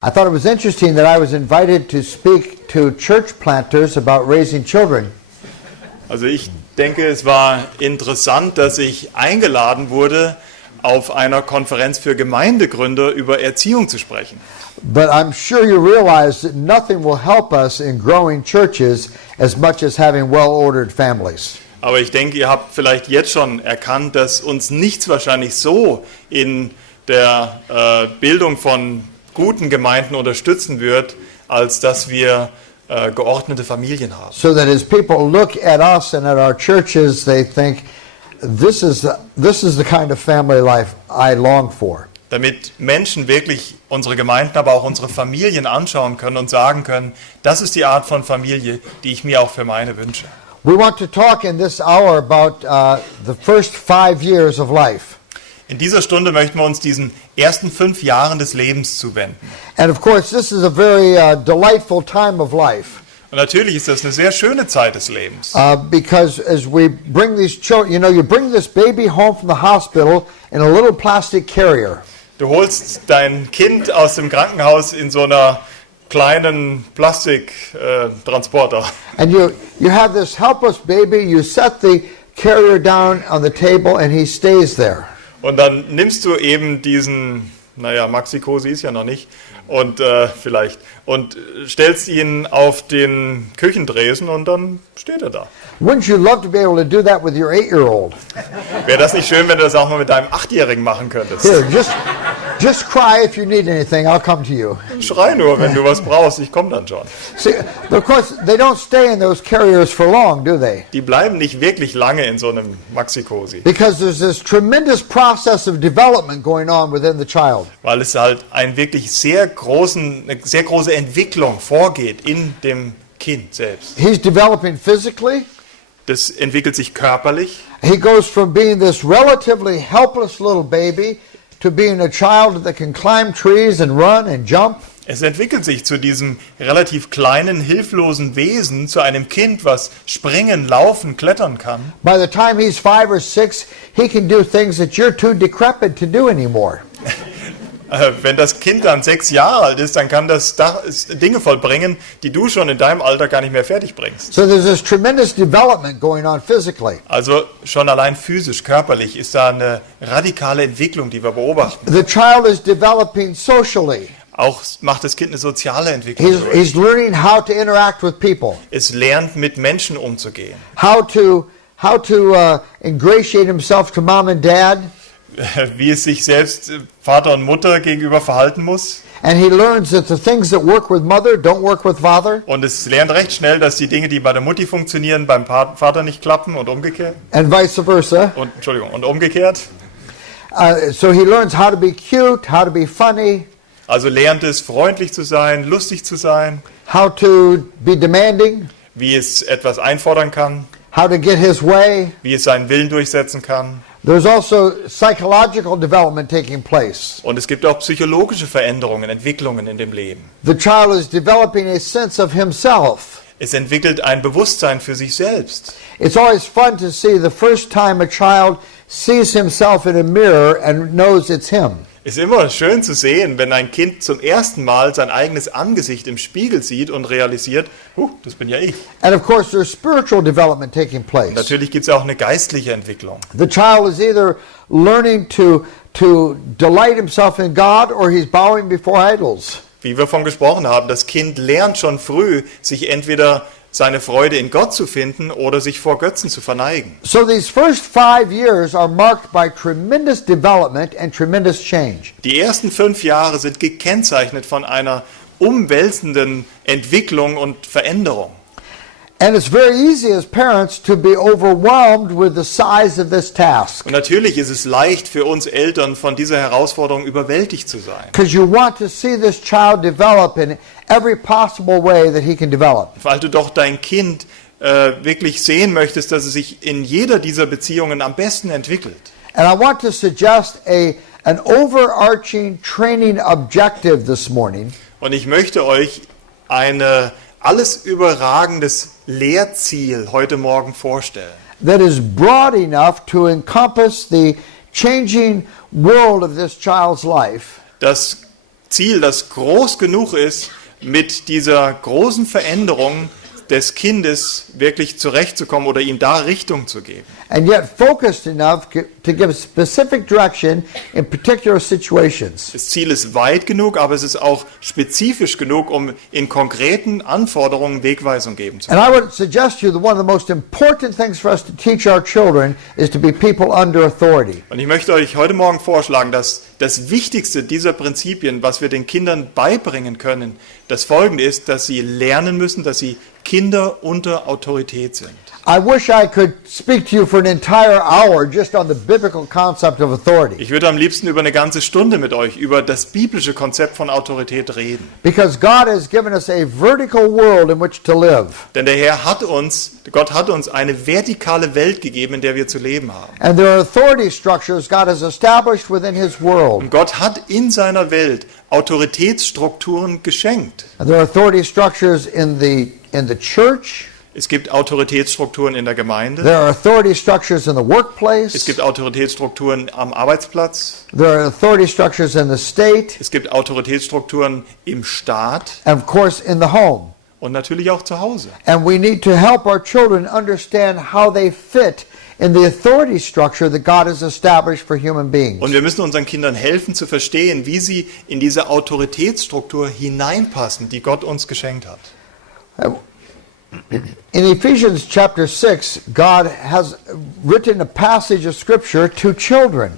I thought it was interesting that I was invited to speak to church planters about raising children. Also ich denke, es war interessant, dass ich eingeladen wurde, auf einer Konferenz für Gemeindegründer über Erziehung zu sprechen. But I'm sure you realize that nothing will help us in growing churches as much as having well-ordered families. Aber ich denke, ihr habt vielleicht jetzt schon erkannt, dass uns nichts wahrscheinlich so in der Bildung von guten Gemeinden unterstützen wird, als dass wir geordnete Familien haben. So that as people look at us and at our churches, they think, this is the kind of family life I long for. Damit Menschen wirklich unsere Gemeinden, aber auch unsere Familien anschauen können und sagen können, das ist die Art von Familie, die ich mir auch für meine wünsche. We want to talk in this hour about the first 5 years of life. In dieser Stunde möchten wir uns diesen ersten 5 Jahren des Lebens zuwenden. And of course, this is a very delightful time of life. Und natürlich ist das eine sehr schöne Zeit des Lebens. Because as we bring these children, you bring this baby home from the hospital in a little plastic carrier. Du holst dein Kind aus dem Krankenhaus in so einer kleinen Plastiktransporter. And you have this helpless baby, you set the carrier down on the table and he stays there. Und dann nimmst du eben diesen, Maxi-Cosi ist ja noch nicht, und stellst ihn auf den Küchendresen und dann steht er da. Wouldn't you love to be able to do that with your 8-year-old? Wäre das nicht schön, wenn du das auch mal mit deinem 8-Jährigen machen könntest? Here, just cry if you need anything, I'll come to you. Schrei nur, wenn du was brauchst, ich komme dann schon. See, of course, they don't stay in those carriers for long, do they? Die bleiben nicht wirklich lange in so einem Maxi-Cosi. Because there's this tremendous process of development going on within the child. Weil es halt eine sehr große Entwicklung vorgeht in dem Kind selbst. He's developing physically. Das entwickelt sich körperlich. He goes from being this relatively helpless little baby to being a child that can climb trees and run and jump. Es entwickelt sich zu diesem relativ kleinen, hilflosen Wesen, zu einem Kind, was springen, laufen, klettern kann. By the time he's 5 or 6, he can do things that you're too decrepit to do anymore. Wenn das Kind dann 6 Jahre alt ist, dann kann das Dinge vollbringen, die du schon in deinem Alter gar nicht mehr fertig bringst. So there's this tremendous development going on physically. Also schon allein physisch, körperlich ist da eine radikale Entwicklung, die wir beobachten. The child is developing socially. Auch macht das Kind eine soziale Entwicklung durch. He's learning how to interact with people. Es lernt, mit Menschen umzugehen. How to ingratiate himself to mom and dad. Wie es sich selbst Vater und Mutter gegenüber verhalten muss. And he learns that the things that work with mother don't work with father. Und es lernt recht schnell, dass die Dinge, die bei der Mutti funktionieren, beim Vater nicht klappen und umgekehrt. And vice versa. Und umgekehrt. So he learns how to be cute, how to be funny. Also lernt es, freundlich zu sein, lustig zu sein. How to be demanding. Wie es etwas einfordern kann. How to get his way. Wie es seinen Willen durchsetzen kann. There's also psychological development taking place. Und es gibt auch psychologische Veränderungen, Entwicklungen in dem Leben. The child is developing a sense of himself. Es entwickelt ein Bewusstsein für sich selbst. It's always fun to see the first time a child sees himself in a mirror and knows it's him. Es ist immer schön zu sehen, wenn ein Kind zum ersten Mal sein eigenes Angesicht im Spiegel sieht und realisiert, das bin ja ich. And of course there's spiritual development taking place. Natürlich gibt es auch eine geistliche Entwicklung. The child is either learning to delight himself in God or he's bowing before idols. Wie wir von gesprochen haben, das Kind lernt schon früh, sich entweder seine Freude in Gott zu finden oder sich vor Götzen zu verneigen. So these first 5 years are marked by tremendous development and tremendous change. Die ersten 5 Jahre sind gekennzeichnet von einer umwälzenden Entwicklung und Veränderung. And it's very easy as parents to be overwhelmed with the size of this task. Und natürlich ist es leicht für uns Eltern, von dieser Herausforderung überwältigt zu sein. Because you want to see this child develop in every possible way that he can develop. Weil du doch dein Kind wirklich sehen möchtest, dass es sich in jeder dieser Beziehungen am besten entwickelt. And I want to suggest an overarching training objective this morning. Und ich möchte euch alles überragendes Lehrziel heute Morgen vorstellen. That is broad enough to encompass the changing world of this child's life. Das Ziel, das groß genug ist, mit dieser großen Veränderung des Kindes wirklich zurechtzukommen oder ihm da Richtung zu geben. and yet focused enough to give specific direction in particular situations. Das Ziel ist weit genug, aber es ist auch spezifisch genug, um in konkreten Anforderungen Wegweisung geben zu können. And I would suggest to you that one of the most important things for us to teach our children is to be people under authority. Und ich möchte euch heute Morgen vorschlagen, dass das Wichtigste dieser Prinzipien, was wir den Kindern beibringen können, das Folgende ist, dass sie lernen müssen, dass sie Kinder unter Autorität sind. I wish I could speak to you for an entire hour just on the biblical concept of authority. Ich würde am liebsten über eine ganze Stunde mit euch über das biblische Konzept von Autorität reden. Because God has given us a vertical world in which to live. Denn Gott hat uns eine vertikale Welt gegeben, in der wir zu leben haben. And there are authority structures God has established within His world. Und Gott hat in seiner Welt Autoritätsstrukturen geschenkt. And there are authority structures in the church. Es gibt Autoritätsstrukturen in der Gemeinde. There are authority structures in the workplace. Es gibt Autoritätsstrukturen am Arbeitsplatz. There are authority structures in the state. Es gibt Autoritätsstrukturen im Staat And of course in the home. und natürlich auch zu Hause. And we need to help our children understand how they fit in the authority structure that God has established for human beings. Und wir müssen unseren Kindern helfen zu verstehen, wie sie in diese Autoritätsstruktur hineinpassen, die Gott uns geschenkt hat. In Ephesians chapter 6, God has written a passage of scripture to children.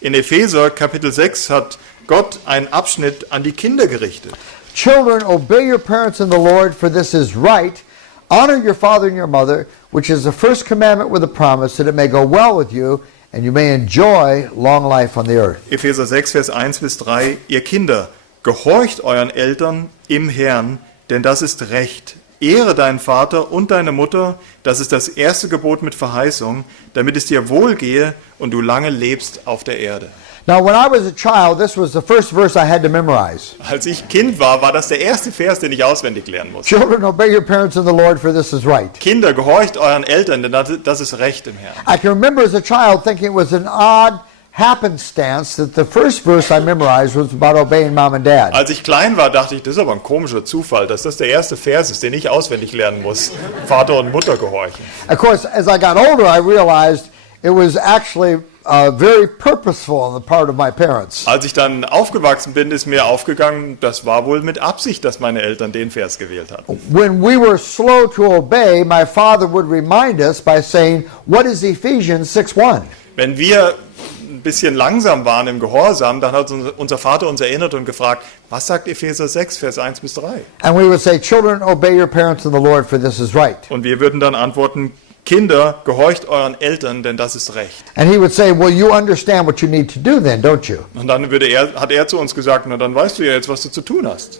In Epheser Kapitel 6 hat Gott einen Abschnitt an die Kinder gerichtet. Children, obey your parents in the Lord, for this is right. Honor your father and your mother, which is the first commandment with a promise, that it may go well with you, and you may enjoy long life on the earth. Epheser 6, Vers 1 bis 3. Ihr Kinder, gehorcht euren Eltern im Herrn, denn das ist Recht. Ehre deinen Vater und deine Mutter, das ist das erste Gebot mit Verheißung, damit es dir wohlgehe und du lange lebst auf der Erde. Now, when I was a child, this was the first verse I had to memorize. Als ich Kind war, war das der erste Vers, den ich auswendig lernen musste. Children, obey your parents in the Lord, for this is right. Kinder, gehorcht euren Eltern, denn das ist Recht im Herrn. I can remember as a child thinking it was an odd happenstance that the first verse I memorized was about obeying mom and dad. Als ich klein war, dachte ich, das ist aber ein komischer Zufall, dass das der erste Vers ist, den ich auswendig lernen muss. Vater und Mutter gehorchen. Of course, as I got older, I realized it was actually very purposeful on the part of my parents. Als ich dann aufgewachsen bin, ist mir aufgegangen, das war wohl mit Absicht, dass meine Eltern den Vers gewählt hatten. When we were slow to obey, my father would remind us by saying, "What is Ephesians 6:1?" Wenn wir ein bisschen langsam waren im Gehorsam, dann hat unser Vater uns erinnert und gefragt, was sagt Epheser 6, Vers 1 bis 3? And we would say, "Children, obey your parents in the Lord, for this is right." Und wir würden dann antworten, Kinder, gehorcht euren Eltern, denn das ist Recht. And he would say, "Well, you understand what you need to do then, don't you?" Und dann hat er zu uns gesagt, na dann weißt du ja jetzt, was du zu tun hast.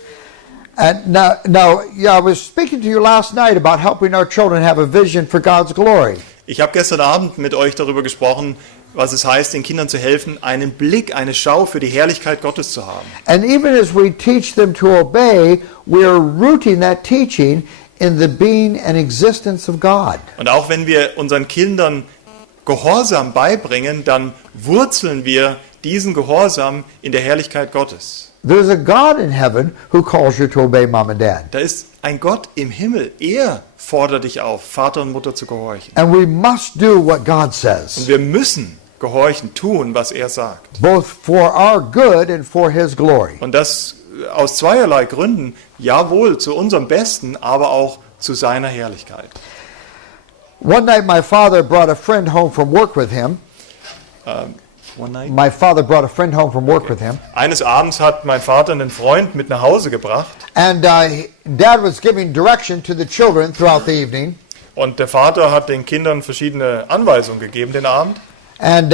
And now, I was speaking to you last night about helping our children have a vision for God's glory. Ich habe gestern Abend mit euch darüber gesprochen, was es heißt, den Kindern zu helfen, einen Blick, eine Schau für die Herrlichkeit Gottes zu haben. And even as we teach them to obey, we are rooting that teaching in the being and existence of God. Und auch wenn wir unseren Kindern Gehorsam beibringen, dann wurzeln wir diesen Gehorsam in der Herrlichkeit Gottes. There's a God in heaven who calls you to obey mom and dad. Da ist ein Gott im Himmel. Er fordert dich auf, Vater und Mutter zu gehorchen. And we must do what God Und says, wir müssen gehorchen, tun, was er sagt. both for our good and for his glory. Und das aus zweierlei Gründen, jawohl, zu unserem Besten, aber auch zu seiner Herrlichkeit. One night my father brought a friend home from work with him. One night. My father brought a friend home from work with him. Eines Abends hat mein Vater einen Freund mit nach Hause gebracht And Dad was giving direction to the children throughout the evening. und der Vater hat den Kindern verschiedene Anweisungen gegeben den Abend. And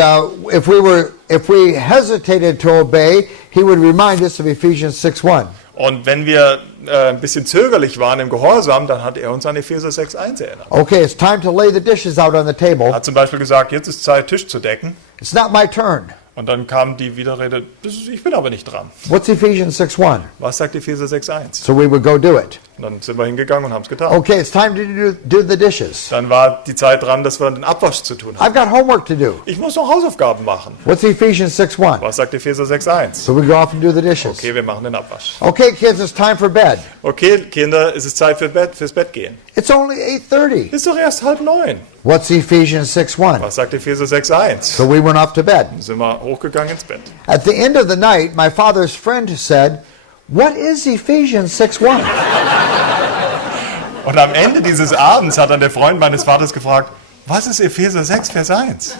if we hesitated to obey, he would remind us of Ephesians 6:1. Und wenn wir ein bisschen zögerlich waren im Gehorsam, dann hat er uns an Epheser 6,1 erinnert. Okay, it's time to lay the dishes out on the Er table. hat zum Beispiel gesagt, jetzt ist Zeit, Tisch zu decken. It's not my turn. Und dann kam die Widerrede, ich bin aber nicht dran. What's Ephesians 6:1? Was sagt Epheser 6,1? So we would go do it. Und dann sind wir hingegangen und haben es getan. Okay, it's time to do the dishes. Dann war die Zeit dran, dass wir den Abwasch zu tun haben. I've got homework to do. Ich muss noch Hausaufgaben machen. What's Ephesians 6:1? Was sagt Epheser 6,1? So we go off and do the dishes. Okay, wir machen den Abwasch. Okay, kids, it's time for bed. Okay, Kinder, es ist Zeit fürs Bett gehen. It's only 8:30. Ist doch erst 8:30. What's Ephesians 6:1? Was sagt Epheser 6,1? So we went off to bed. Dann sind wir hochgegangen ins Bett. At the end of the night, my father's friend said, "What is Ephesians 6:1?" Und am Ende dieses Abends hat dann der Freund meines Vaters gefragt, was ist Epheser 6, Vers 1?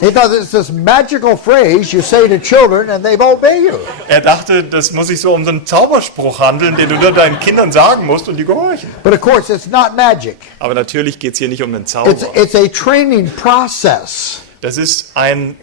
He thought it's this magical phrase you say to children and they obey you. Er dachte, das muss sich so um so einen Zauberspruch handeln, den du nur deinen Kindern sagen musst und die gehorchen. But of course, it's not magic. Aber natürlich geht es hier nicht um den Zauber. It's a training process. Das ist ein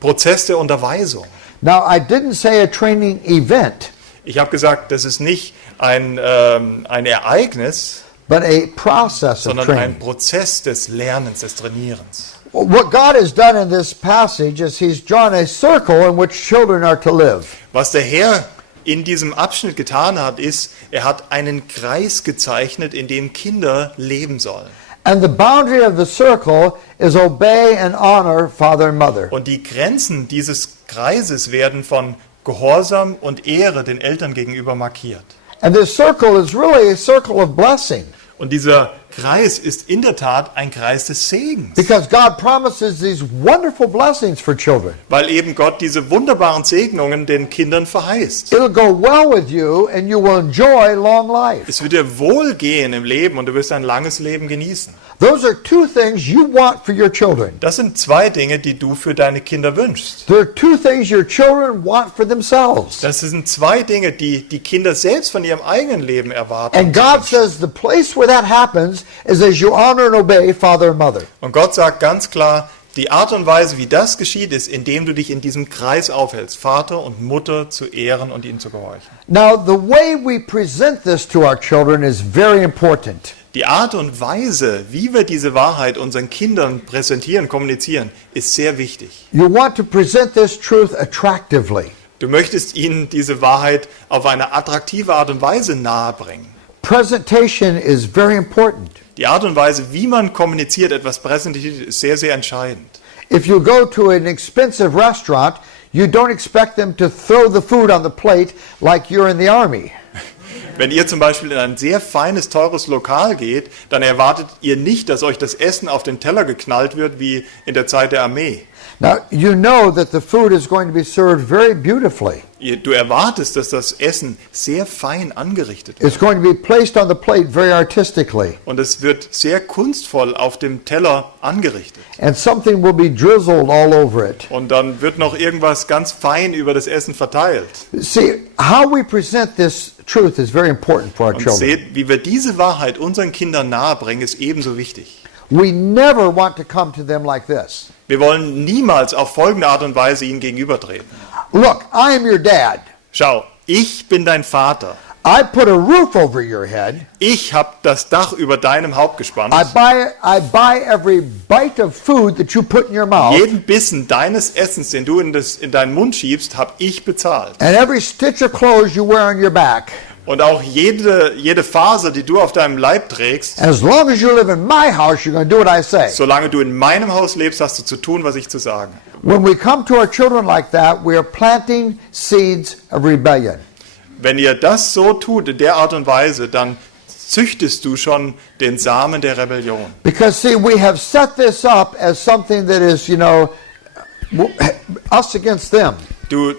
Prozess der Unterweisung. Now, I didn't say a training event, Ich habe gesagt, das ist nicht ein Ereignis, but a process of sondern ein training. Prozess des Lernens, des Trainierens. What God has done in this passage is He's drawn a circle in which children are to live. Was der Herr in diesem Abschnitt getan hat, ist, er hat einen Kreis gezeichnet, in dem Kinder leben sollen. And the boundary of the circle is obey and honor father and mother. Und die Grenzen dieses Kreises werden von Gehorsam und Ehre den Eltern gegenüber markiert. And this circle is really a circle of blessing Und dieser Kreis ist in der Tat ein Kreis des Segens, because God promises these wonderful blessings for children. weil eben Gott diese wunderbaren Segnungen den Kindern verheißt. It'll go well with you and you will enjoy long life. Es wird dir wohlgehen im Leben und du wirst ein langes Leben genießen. Those are two things you want for your children. Das sind zwei Dinge, die du für deine Kinder wünschst. There are two things your children want for themselves. Das sind zwei Dinge, die die Kinder selbst von ihrem eigenen Leben erwarten. And God says the place where that happens is as you honor and obey father and mother. Und Gott sagt ganz klar, die Art und Weise, wie das geschieht, ist, indem du dich in diesem Kreis aufhältst, Vater und Mutter zu ehren und ihnen zu gehorchen. Now, the way we present this to our children is very important. Die Art und Weise, wie wir diese Wahrheit unseren Kindern präsentieren, kommunizieren, ist sehr wichtig. You want to present this truth attractively. Du möchtest ihnen diese Wahrheit auf eine attraktive Art und Weise nahebringen. Presentation is very important. Die Art und Weise, wie man kommuniziert, etwas präsentiert, ist sehr, sehr entscheidend. If you go to an expensive restaurant, you don't expect them to throw the food on the plate like you're in the army. Wenn ihr zum Beispiel in ein sehr feines, teures Lokal geht, dann erwartet ihr nicht, dass euch das Essen auf den Teller geknallt wird wie in der Zeit der Armee. Now, you know that the food is going to be served very beautifully. Du erwartest, dass das Essen sehr fein angerichtet wird. It's going to be placed on the plate very artistically. Und es wird sehr kunstvoll auf dem Teller angerichtet. And something will be drizzled all over it. Und dann wird noch irgendwas ganz fein über das Essen verteilt. See, how we present this truth is very important for our Und children. seht, wie wir diese Wahrheit unseren Kindern nahebringen, ist ebenso wichtig. We never want to come to them like this. Wir wollen niemals auf folgende Art und Weise ihnen gegenübertreten. Look, I am your dad. Schau, ich bin dein Vater. I put a roof over your head. Ich habe das Dach über deinem Haupt gespannt. I buy every bite of food that you put in your mouth. Jeden Bissen deines Essens, den du in deinen Mund schiebst, habe ich bezahlt. And every stitch of clothes you wear on your back. Und auch jede Faser, die du auf deinem Leib trägst, And as long as you live in my house, you're going to do what I say. solange du in meinem Haus lebst, hast du zu tun, was ich zu sagen habe. When we come to our children like that, we are planting seeds of rebellion. Wenn ihr das so tut, in der Art und Weise, dann züchtest du schon den Samen der Rebellion. Because, see, we have set this up as something that is, us against them. Du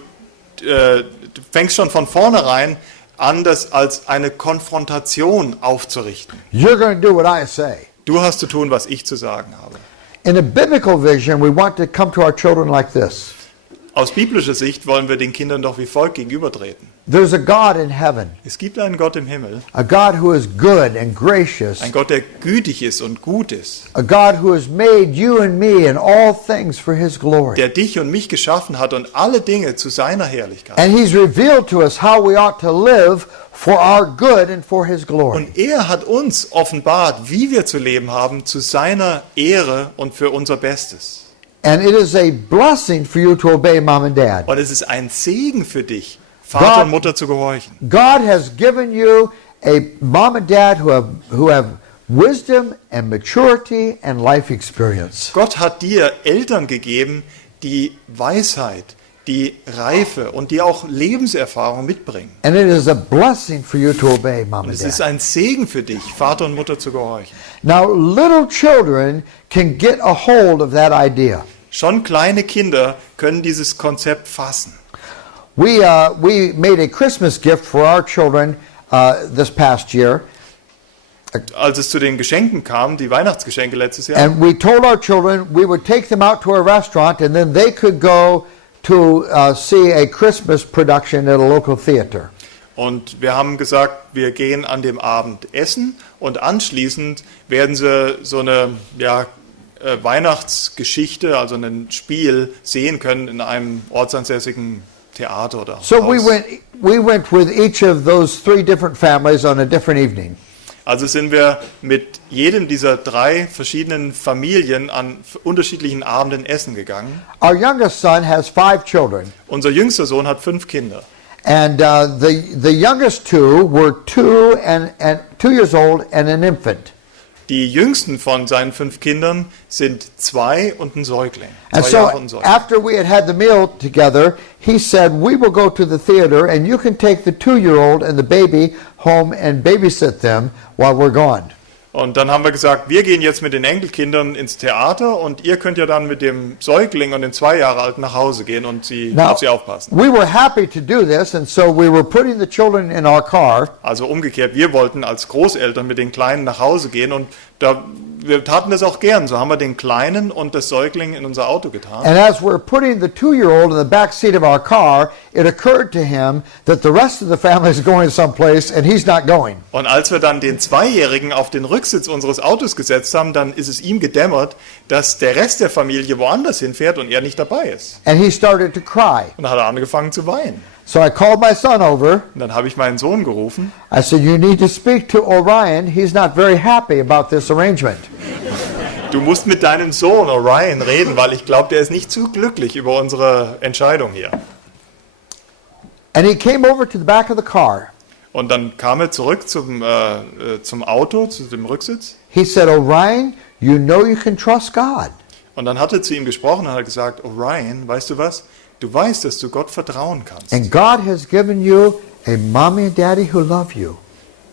fängst schon von vornherein an, das als eine Konfrontation aufzurichten. You're going to do what I say. Du hast zu tun, was ich zu sagen habe. In a biblical vision, we want to come to our children like this. Aus biblischer Sicht wollen wir den Kindern doch wie folgt gegenübertreten. There's a God in heaven, Es gibt einen Gott im Himmel, a God who is good and gracious, ein Gott, der gütig ist und gut ist, a God who has made you and me and all things for His glory. der dich und mich geschaffen hat und alle Dinge zu seiner Herrlichkeit. And He's revealed to us how we ought to live for our good and for His glory. Und er hat uns offenbart, wie wir zu leben haben, zu seiner Ehre und für unser Bestes. And it is a blessing for you to obey mom and dad. Und es ist ein Segen für dich, Vater God- und Mutter zu gehorchen. God has given you a mom and dad who have wisdom and maturity and life experience. Gott hat dir Eltern gegeben, die Weisheit, die Reife und die auch Lebenserfahrung mitbringen. And it is a blessing for you to obey mom Und and es ist dad. ein Segen für dich, Vater und Mutter zu gehorchen. Now, little children can get a hold of that idea. Schon kleine Kinder können dieses Konzept fassen. We made a Christmas gift for our children this past year, Als es zu den Geschenken kam, die Weihnachtsgeschenke letztes Jahr, and we told our children we would take them out to a restaurant, and then they could go to see a Christmas production at a local theater. und wir haben gesagt, wir gehen an dem Abend essen und anschließend werden sie so eine Weihnachtsgeschichte, also ein Spiel sehen können in einem ortsansässigen Theater oder So Haus. we went with each of those 3 different families on a different evening. Also sind wir mit jedem dieser 3 verschiedenen Familien an unterschiedlichen Abenden essen gegangen. Our youngest son has 5 children, Unser jüngster Sohn hat 5 Kinder. and the youngest 2 were 2 and 2 years old and an infant. Die jüngsten von seinen 5 Kindern sind 2 und ein Säugling. And 2 so Jahre und ein Säugling. after we had the meal together, he said, we will go to the theater and you can take the 2-year-old and the baby home and babysit them while we're gone. Und dann haben wir gesagt, wir gehen jetzt mit den Enkelkindern ins Theater und ihr könnt ja dann mit dem Säugling und den 2 Jahre alten nach Hause gehen und auf sie aufpassen. we were happy to do this, and so we were putting the children in our car, Also umgekehrt, wir wollten als Großeltern mit den Kleinen nach Hause gehen und wir taten das auch gern. So haben wir den Kleinen und das Säugling in unser Auto getan. and as we're putting the 2-year-old in the back seat of our car, it occurred to him that the rest of the family is going someplace and he's not going. Und als wir dann den 2-Jährigen auf den Rücksitz unseres Autos gesetzt haben, dann ist es ihm gedämmert, dass der Rest der Familie woanders hinfährt und er nicht dabei ist. And he started to cry. Und dann hat er angefangen zu weinen. So I called my son over. Und dann habe ich meinen Sohn gerufen. I said, you need to speak to Orion. He's not very happy about this arrangement. Du musst mit deinem Sohn Orion reden, weil ich glaube, der ist nicht zu glücklich über unsere Entscheidung hier. And he came over to the back of the car. Und dann kam er zurück zum Auto, zu dem Rücksitz. He said, Orion, you know you can trust God. Und dann hat er zu ihm gesprochen und hat gesagt, Orion, weißt du was? Du weißt, dass du Gott vertrauen kannst. And God has given you a mommy and daddy who love you.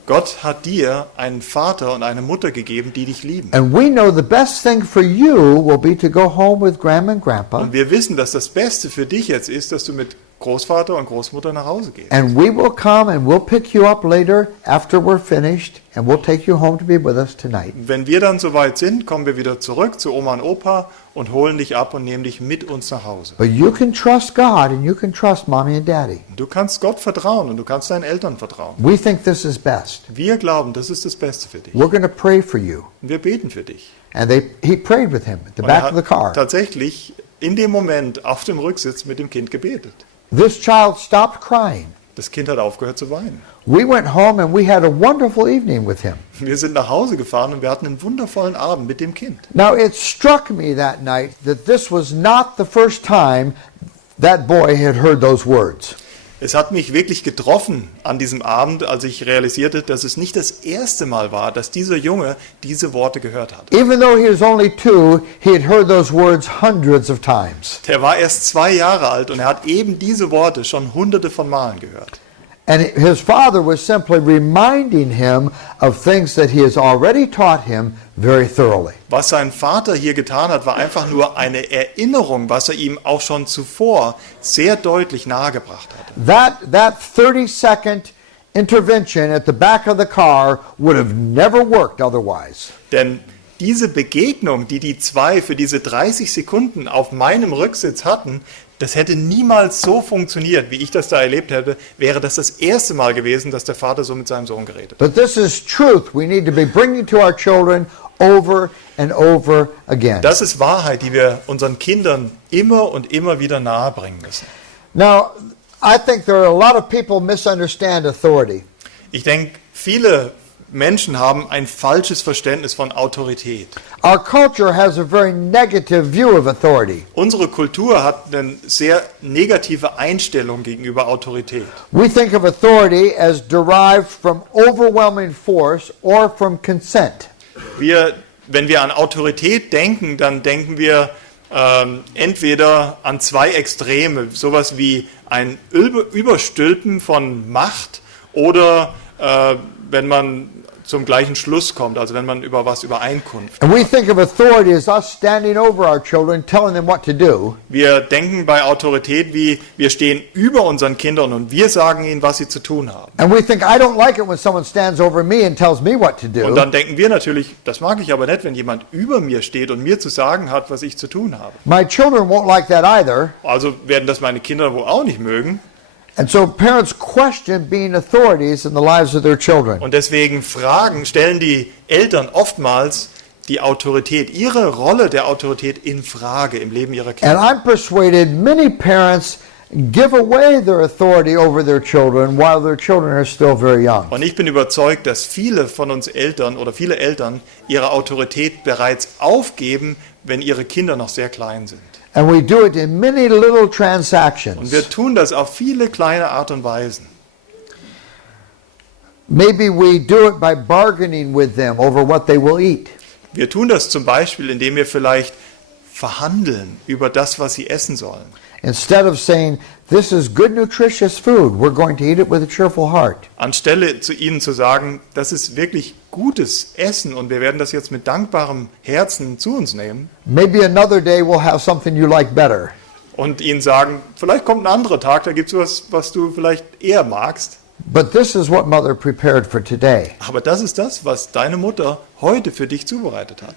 Gott hat dir einen Vater und eine Mutter gegeben, die dich lieben. And we know the best thing for you will be to go home with Grandma and Grandpa. Und wir wissen, dass das Beste für dich jetzt ist, dass du mit Großvater und Großmutter nach Hause gehst. And we will come and we'll pick you up later after we're finished and we'll take you home to be with us tonight. Wenn wir dann soweit sind, kommen wir wieder zurück zu Oma und Opa und holen dich ab und nehmen dich mit uns nach Hause. But you can trust God and you can trust Mommy and Daddy. Du kannst Gott vertrauen und du kannst deinen Eltern vertrauen. We think this is best. Wir glauben, das ist das Beste für dich. We're going to pray for you. Und wir beten für dich. And he prayed with him at the Und er back of the car. hat tatsächlich in dem Moment auf dem Rücksitz mit dem Kind gebetet. This child stopped crying. Das Kind hat aufgehört zu weinen. We went home and we had a wonderful evening with him. Wir sind nach Hause gefahren und wir hatten einen wundervollen Abend mit dem Kind. Now it struck me that night that this was not the first time that boy had heard those words. Es hat mich wirklich getroffen an diesem Abend, als ich realisierte, dass es nicht das erste Mal war, dass dieser Junge diese Worte gehört hat. Even though he was only 2, he had heard those words hundreds of times. Der war erst 2 Jahre alt und er hat eben diese Worte schon hunderte von Malen gehört. And his father was simply reminding him of things that he has already taught him very thoroughly. Was sein Vater hier getan hat, war einfach nur eine Erinnerung, was er ihm auch schon zuvor sehr deutlich nahegebracht hat. That 30-second intervention at the back of the car would have never worked otherwise. Denn diese Begegnung, die die 2 für diese 30 Sekunden auf meinem Rücksitz hatten, das hätte niemals so funktioniert, wie ich das da erlebt hätte, wäre das erste Mal gewesen, dass der Vater so mit seinem Sohn geredet hat. But this is truth we need to be bringing to our children over and over again. Das ist Wahrheit, die wir unseren Kindern immer und immer wieder nahebringen müssen. Now, I think there are a lot of people misunderstand authority. Ich denke, viele Menschen haben ein falsches Verständnis von Autorität. Our culture has a very negative view of authority. Unsere Kultur hat eine sehr negative Einstellung gegenüber Autorität. We think of authority as derived from overwhelming force or from consent. Wenn wir an Autorität denken, dann denken wir entweder an zwei Extreme, sowas wie ein Überstülpen von Macht oder wenn man zum gleichen Schluss kommt, also wenn man über was übereinkunft. And we think of authority as us standing over our children, telling them what to do. Wir denken bei Autorität wie, wir stehen über unseren Kindern und wir sagen ihnen, was sie zu tun haben. And we think, I don't like it when someone stands over me and tells me what to Und do. dann denken wir natürlich, das mag ich aber nicht, wenn jemand über mir steht und mir zu sagen hat, was ich zu tun habe. My children won't like that either. Also werden das meine Kinder wohl auch nicht mögen. And so parents question being authorities in the lives of their children. Und deswegen stellen die Eltern oftmals die Autorität, ihre Rolle der Autorität in Frage im Leben ihrer And Kinder. I'm persuaded many parents give away their authority over their children while their children are still very young. Und ich bin überzeugt, dass viele von uns Eltern oder viele Eltern ihre Autorität bereits aufgeben, wenn ihre Kinder noch sehr klein sind. And we do it in many little Und transactions. wir tun das auf viele kleine Art und Weisen. Maybe we do it by bargaining with them over what they will eat. Wir tun das zum Beispiel, indem wir vielleicht verhandeln über das, was sie essen sollen. Instead of saying, this is good, nutritious food, we're going to eat it with a cheerful heart. Anstelle zu ihnen zu sagen, das ist wirklich gutes Essen und wir werden das jetzt mit dankbarem Herzen zu uns nehmen Maybe another day we'll have something you like better. und ihnen sagen, vielleicht kommt ein anderer Tag, da gibt es was du vielleicht eher magst. But this is what mother prepared for today. Aber das ist das, was deine Mutter heute für dich zubereitet hat.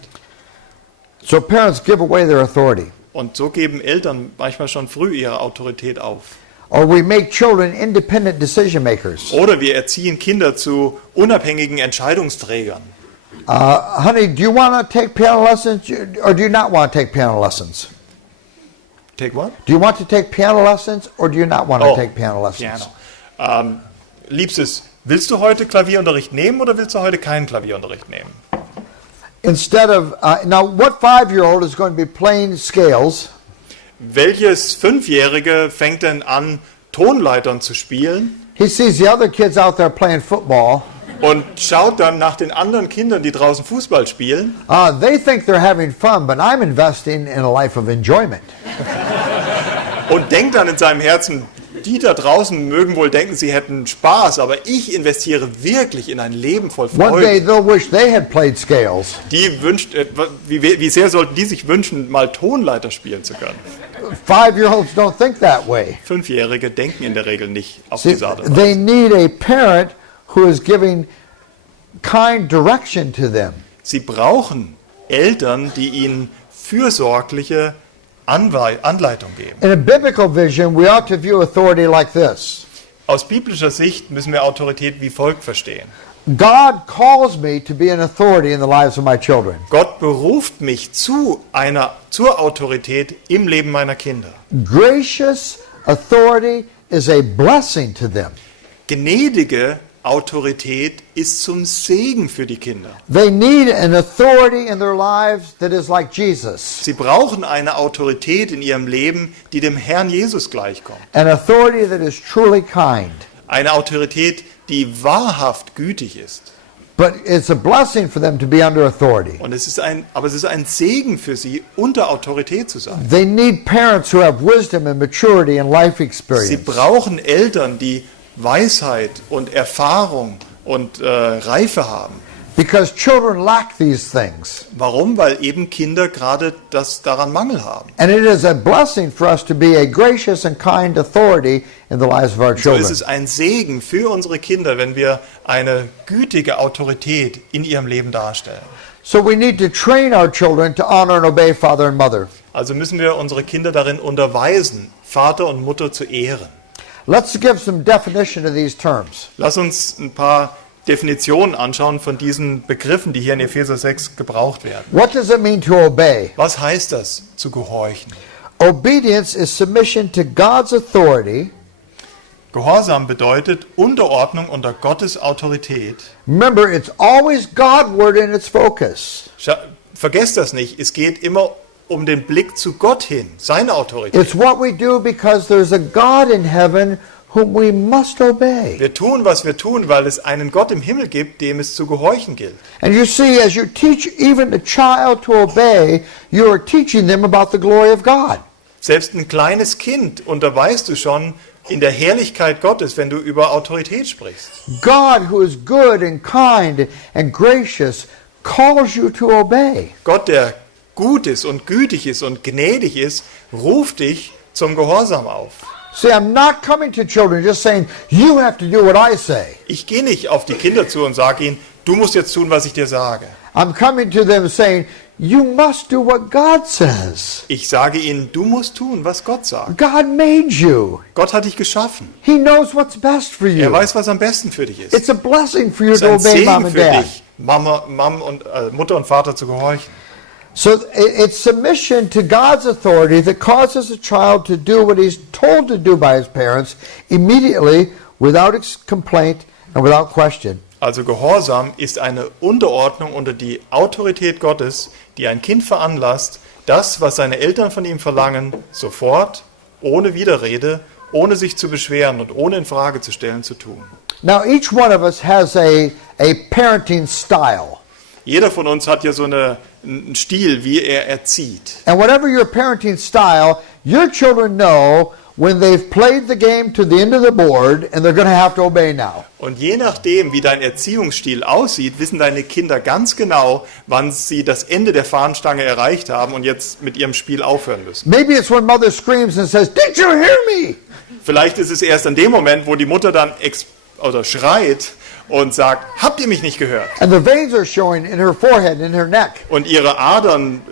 So parents give away their authority. Und so geben Eltern manchmal schon früh ihre Autorität auf. Or we make children independent decision makers. Oder wir erziehen Kinder zu unabhängigen Entscheidungsträgern. Honey, do you want to take piano lessons or do you not want to take piano lessons? Take what? Do you want to take piano lessons or do you not want to Oh, take piano lessons? Piano. Liebstes, willst du heute Klavierunterricht nehmen oder willst du heute keinen Klavierunterricht nehmen? Instead of, now what 5-year-old is going to be playing scales Welches Fünfjährige fängt denn an, Tonleitern zu spielen he sees the other kids out there playing football. und schaut dann nach den anderen Kindern, die draußen Fußball spielen They think they're having fun, but I'm investing in a life of enjoyment. und denkt dann in seinem Herzen, die da draußen mögen wohl denken, sie hätten Spaß, aber ich investiere wirklich in ein Leben voll One day Freude. they'll wish they had played scales. Wie sehr sollten die sich wünschen, mal Tonleiter spielen zu können? 5-year-olds don't think that way. Fünfjährige denken in der Regel nicht auf See, diese Art und Weise. they need a parent who is giving kind direction to them. Sie brauchen Eltern, die ihnen fürsorgliche Anleitung geben. In a biblical vision, we ought to view authority like this. Aus biblischer Sicht müssen wir Autorität wie folgt verstehen. God calls me to be an authority in the lives of my children. Gott beruft mich zur Autorität im Leben meiner Kinder. Gracious authority is a blessing to them. Gnädige Autorität ist zum Segen für die Kinder. They need an authority in their lives that is like Jesus. Sie brauchen eine Autorität in ihrem Leben, die dem Herrn Jesus gleichkommt. An authority that is truly kind. Eine Autorität, die wahrhaft gütig ist. But it's a blessing for them to be under authority. Und es ist ein Segen für sie, unter Autorität zu sein. They need parents who have wisdom and maturity and life Sie experience. brauchen Eltern, die Weisheit und Erfahrung und Reife haben. Because children lack these things. Warum? Weil eben Kinder gerade daran Mangel haben. And it is a blessing for us to be a gracious and kind authority in the lives of our So ist children. es ein Segen für unsere Kinder, wenn wir eine gütige Autorität in ihrem Leben darstellen. So we need to train our children to honor and obey father and mother. Also müssen wir unsere Kinder darin unterweisen, Vater und Mutter zu ehren. Let's give some definition to these terms. Lass uns ein paar Definitionen anschauen von diesen Begriffen, die hier in Epheser 6 gebraucht werden. What does it mean to obey? Was heißt das, zu gehorchen? Obedience is submission to God's authority Gehorsam bedeutet Unterordnung unter Gottes Autorität. Remember, it's always Godward in its focus. Vergesst das nicht, es geht immer um den Blick zu Gott hin, seine Autorität. It's what we do because there's a God in heaven whom we must obey. Wir tun, was wir tun, weil es einen Gott im Himmel gibt, dem es zu gehorchen gilt. And you see, as you teach even a child to obey, you are teaching them about the glory of God. Selbst ein kleines Kind unterweist du schon in der Herrlichkeit Gottes, wenn du über Autorität sprichst. God, who is good and kind and gracious, calls you to obey. Gott, der gut ist und gütig ist und gnädig ist, ruft dich zum Gehorsam auf. See, I'm not coming to children just saying, you have to do what I say. Ich gehe nicht auf die Kinder zu und sage ihnen, du musst jetzt tun, was ich dir sage. I'm coming to them saying, you must do what God says. Ich sage ihnen, du musst tun, was Gott sagt. God made you. Gott hat dich geschaffen. He knows what's best for Er you. weiß, was am besten für dich ist. It's a blessing for you Es ist to ein obey Mom Segen and für Dad. dich, Mutter und Vater zu gehorchen. So it's submission to God's authority that causes a child to do what he's told to do by his parents immediately, without complaint and without question. Also Gehorsam ist eine Unterordnung unter die Autorität Gottes, die ein Kind veranlasst, das, was seine Eltern von ihm verlangen, sofort, ohne Widerrede, ohne sich zu beschweren und ohne in Frage zu stellen, zu tun. Now each one of us has a parenting style. Jeder von uns hat ja so einen Stil, wie er erzieht. And whatever your parenting style, your children know when they've played the game to the end of the board and they're going to have to obey now. Und je nachdem, wie dein Erziehungsstil aussieht, wissen deine Kinder ganz genau, wann sie das Ende der Fahnenstange erreicht haben und jetzt mit ihrem Spiel aufhören müssen. Maybe it's when mother screams and says, "Did you hear me?" Vielleicht ist es erst in dem Moment, wo die Mutter dann schreit und sagt, habt ihr mich nicht gehört? And the veins are showing in her forehead, in her neck. Und ihre Adern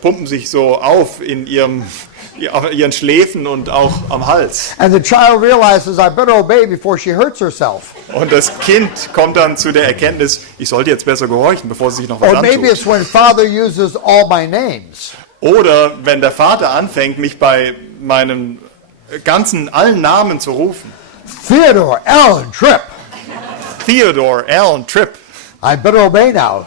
pumpen sich so auf in ihren Schläfen und auch am Hals. And the child realizes, I better obey before she hurts herself. Und das Kind kommt dann zu der Erkenntnis, ich sollte jetzt besser gehorchen, bevor sie sich noch was Or maybe antut. it's when father uses all my names. Oder wenn der Vater anfängt, mich bei meinen allen Namen zu rufen. Theodore, Alan, Tripp. Theodore, Alan, Tripp. I better obey now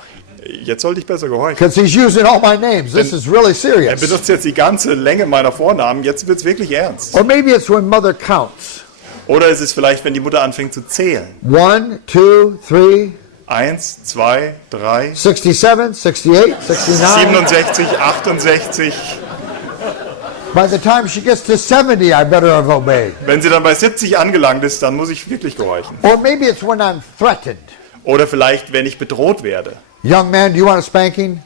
Jetzt sollte ich besser gehorchen. because he's using all my names. This is really Er serious. benutzt jetzt die ganze Länge meiner Vornamen, jetzt wird es wirklich ernst. Or maybe it's when mother counts. Oder es ist vielleicht, wenn die Mutter anfängt zu zählen. 1, 2, 3, 1, 2, 3, 67, 68, 69. 67, 68. By the time she gets to 70, I better have obeyed. Wenn sie dann bei 70 angelangt ist, dann muss ich wirklich gehorchen. Or maybe it's when I'm threatened. Oder vielleicht, wenn ich bedroht werde. Young man, do you want a spanking?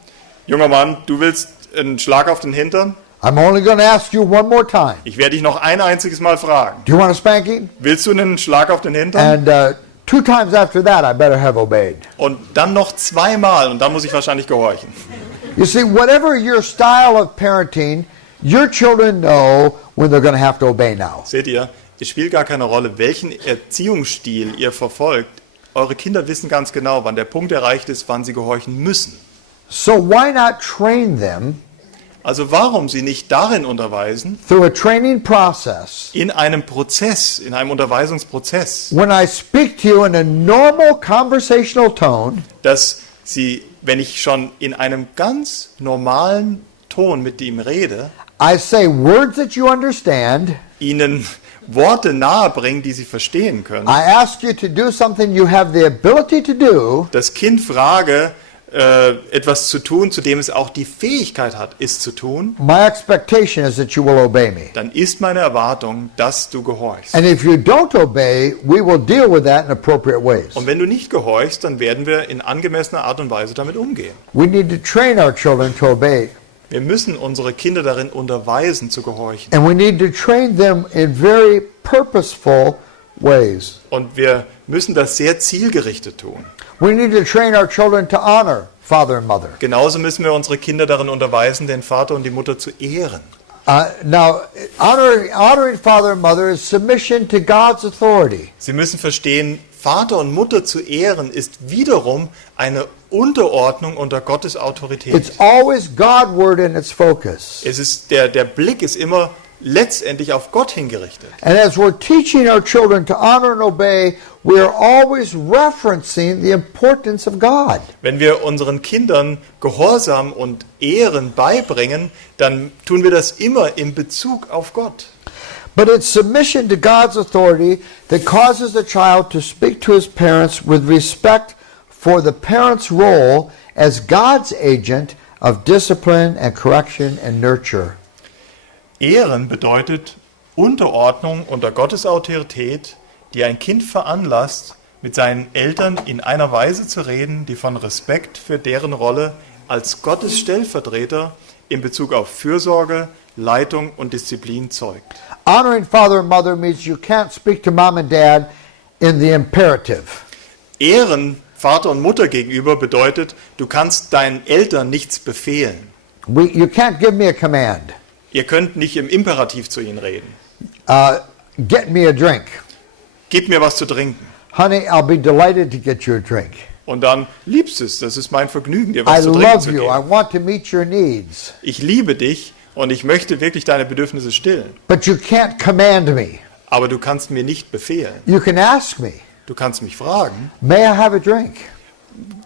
Junger Mann, du willst einen Schlag auf den Hintern? I'm only going to ask you one more time. Ich werde dich noch ein einziges Mal fragen. Do you want a spanking? Willst du einen Schlag auf den Hintern? And 2 times after that, I better have obeyed. Und dann noch zweimal und dann muss ich wahrscheinlich gehorchen. You see, whatever your style of parenting, your children know when they're going to have to obey now. Seht ihr, es spielt gar keine Rolle, welchen Erziehungsstil ihr verfolgt. Eure Kinder wissen ganz genau, wann der Punkt erreicht ist, wann sie gehorchen müssen. So why not train them Also warum sie nicht darin unterweisen, through a training process? in einem Prozess, in einem Unterweisungsprozess, When I speak to you in a normal conversational tone, dass sie, wenn ich schon in einem ganz normalen Ton mit ihm rede, I say words that you understand. ihnen Worte nahebringen, die sie verstehen können. I ask you to do something you have the ability to do. Das Kind frage, etwas zu tun, zu dem es auch die Fähigkeit hat, es zu tun, My expectation is that you will obey me. dann ist meine Erwartung, dass du gehorchst. And if you don't obey, we will deal with that in appropriate ways. Und wenn du nicht gehorchst, dann werden wir in angemessener Art und Weise damit umgehen. We need to train our children to obey. Wir müssen unsere Kinder darin unterweisen, zu gehorchen. And we need to train them in very purposeful ways. Und wir müssen das sehr zielgerichtet tun. We need to train our children to honor father and mother. Genauso müssen wir unsere Kinder darin unterweisen, den Vater und die Mutter zu ehren. Now, honoring father and mother is submission to God's authority. Sie müssen verstehen, Vater und Mutter zu ehren ist wiederum eine Unterordnung unter Gottes Autorität. It's always Godward in its focus. Es ist der Blick ist immer letztendlich auf Gott hingerichtet. And as we're teaching our children to honor and obey, we are always referencing the importance of God. Wenn wir unseren Kindern Gehorsam und Ehren beibringen, dann tun wir das immer in Bezug auf Gott. But it's submission to God's authority that causes the child to speak to his parents with respect for the parent's role as God's agent of discipline and correction and nurture. Ehren bedeutet Unterordnung unter Gottes Autorität, die ein Kind veranlasst, mit seinen Eltern in einer Weise zu reden, die von Respekt für deren Rolle als Gottes Stellvertreter in Bezug auf Fürsorge, Leitung und Disziplin zeugt. Honoring father and mother means you can't speak to mom and dad in the imperative. Ehren Vater und Mutter gegenüber bedeutet, du kannst deinen Eltern nichts befehlen. You can't give me a command. Ihr könnt nicht im Imperativ zu ihnen reden. Get me a drink. Gib mir was zu trinken. Honey, I'll be delighted to get you a drink. Und dann liebst es, das ist mein Vergnügen, dir I was zu trinken love zu you. I geben. want to meet your needs. Ich liebe dich und ich möchte wirklich deine Bedürfnisse stillen. But you can't command me. Aber du kannst mir nicht befehlen. You can ask me, Du kannst mich fragen, may I have a drink?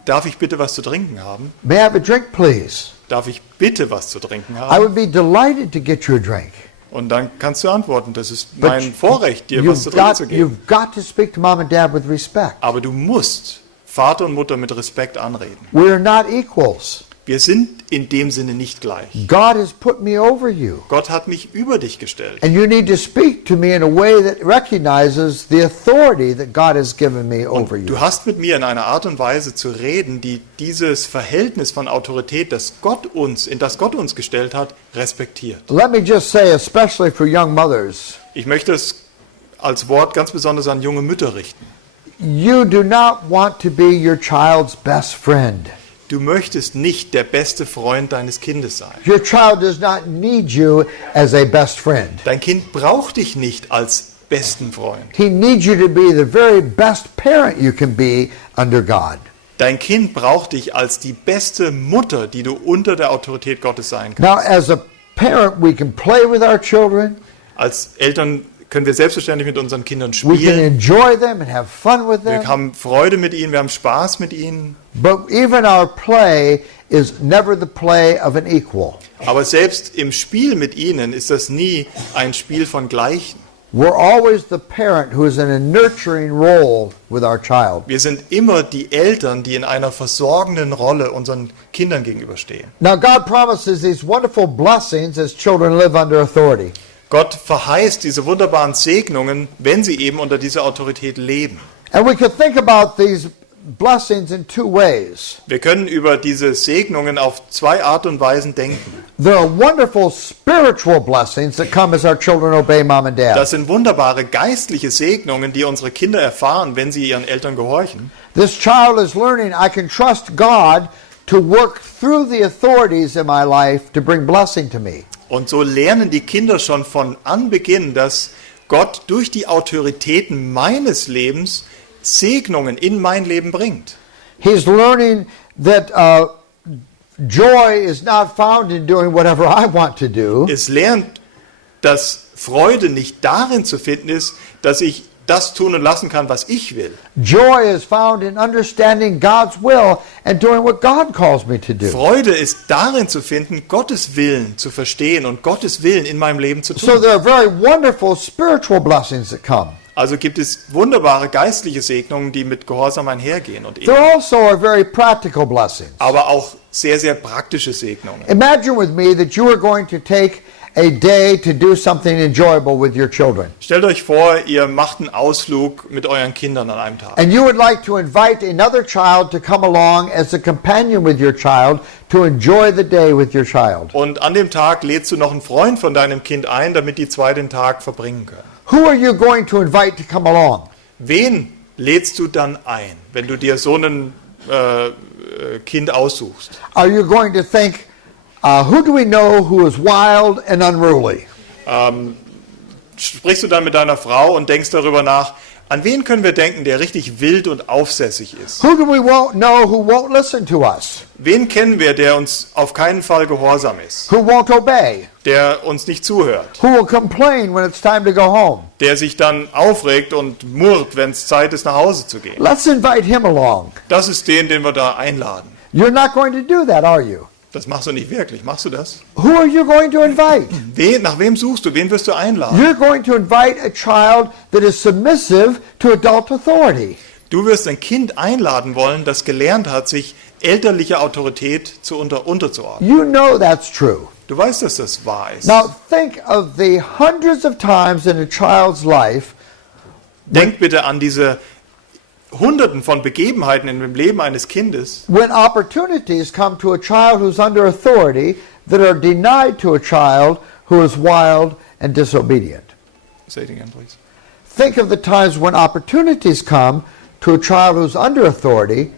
darf ich bitte was zu trinken haben? May I have a drink, please? Darf ich bitte was zu trinken I haben? would be delighted to get you a drink. Und dann kannst du antworten, das ist But mein Vorrecht, dir was zu trinken zu geben. you've got to speak to mom and dad with respect. Aber du musst Vater und Mutter mit Respekt anreden. We're not equals. Wir sind in dem Sinne nicht gleich. God has put me over you. Gott hat mich über dich gestellt. And you need to speak to me in a way that recognizes the authority that God has given me over Und you. du hast mit mir in einer Art und Weise zu reden, die dieses Verhältnis von Autorität, in das Gott uns gestellt hat, respektiert. Let me just say, especially for young mothers, Ich möchte es als Wort ganz besonders an junge Mütter richten. you do not want to be your child's best friend. Du möchtest nicht der beste Freund deines Kindes sein. Your child does not need you as a best friend. Dein Kind braucht dich nicht als besten Freund. He needs you to be the very best parent you can be under God. Dein Kind braucht dich als die beste Mutter, die du unter der Autorität Gottes sein kannst. Now, as a parent, we can play with our children. Als Eltern können wir selbstverständlich mit unseren Kindern We can spielen. enjoy them and have fun with Wir them. haben Freude mit ihnen, wir haben Spaß mit ihnen. But even our play is never the play of an equal. Aber selbst im Spiel mit ihnen ist das nie ein Spiel von Gleichen. We're always the parent who is in a nurturing role with our child. Wir sind immer die Eltern, die in einer versorgenden Rolle unseren Kindern gegenüberstehen. Now, God promises these wonderful blessings as children live under authority. Gott verheißt diese wunderbaren Segnungen, wenn sie eben unter dieser Autorität leben. And we could think about these blessings in two ways. Wir können über diese Segnungen auf zwei Art und Weisen denken. There are wonderful spiritual blessings that come as our children obey mom and dad. Das sind wunderbare geistliche Segnungen, die unsere Kinder erfahren, wenn sie ihren Eltern gehorchen. This child is learning I can trust God to work through the authorities in my life to bring blessing to me. Und so lernen die Kinder schon von Anbeginn, dass Gott durch die Autoritäten meines Lebens Segnungen in mein Leben bringt. He's learning that joy is not found in doing whatever I want to do. Es lernt, dass Freude nicht darin zu finden ist, dass ich das tun und lassen kann, was ich will. Joy is found in understanding God's will and doing what God calls me to do. Freude ist darin zu finden, Gottes Willen zu verstehen und Gottes Willen in meinem Leben zu So tun. there are very wonderful spiritual blessings that come. Also gibt es wunderbare geistliche Segnungen, die mit Gehorsam einhergehen und There also are very practical blessings. aber auch sehr, sehr praktische Segnungen. Imagine with me that you are going to take a day to do something enjoyable with your children. Stellt euch vor, ihr macht einen Ausflug mit euren Kindern an einem Tag. And you would like to invite another child to come along as a companion with your child to enjoy the day with your child. Und an dem Tag lädst du noch einen Freund von deinem Kind ein, damit die zwei den Tag verbringen können. Who are you going to invite to come along? Wen lädst du dann ein, wenn du dir so ein Kind aussuchst? Are you going to think, who do we know who is wild and unruly? Sprichst du dann mit deiner Frau und denkst darüber nach, An wen können wir denken, der richtig wild und aufsässig ist? Who do we won't know who won't listen to us? Wen kennen wir, der uns auf keinen Fall gehorsam ist? Who won't obey? Der uns nicht zuhört? Who will complain when it's time to go home? Der sich dann aufregt und murrt, wenn es Zeit ist, nach Hause zu gehen? Let's invite him along. Das ist den wir da einladen. You're not going to do that, are you? Das machst du nicht wirklich. Machst du das? Who are you going to invite? Nach wem suchst du? Wen wirst du einladen? You're going to invite a child that is submissive to adult authority. Du wirst ein Kind einladen wollen, das gelernt hat, sich elterlicher Autorität unterzuordnen. You know that's true. Du weißt, dass das wahr ist. Now think of the hundreds of times in a child's life Denk bitte an diese Hunderten von Begebenheiten in dem Leben eines Kindes, when opportunities come to a child who's under authority that are denied to a child who is wild and disobedient. Say it again, please. Think of the times when opportunities come to a child who's under authority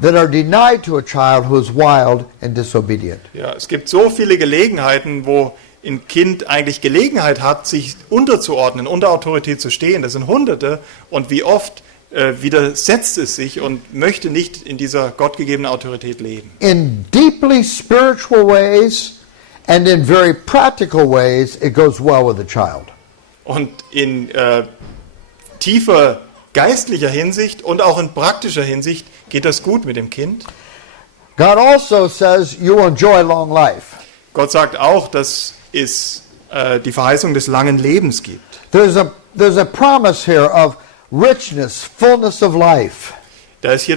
that are denied to a child who is wild and disobedient. Ja, es gibt so viele Gelegenheiten, wo ein Kind eigentlich Gelegenheit hat, sich unterzuordnen, unter Autorität zu stehen. Das sind Hunderte. Und wie oft widersetzt es sich und möchte nicht in dieser gottgegebenen Autorität leben. In deeply spiritual ways and in very practical ways, it goes well with the child. Und in tiefer geistlicher Hinsicht und auch in praktischer Hinsicht geht das gut mit dem Kind. God also says you will enjoy long life. Gott sagt auch, dass es die Verheißung des langen Lebens gibt. There's a promise here of richness, fullness of life. Da ist hier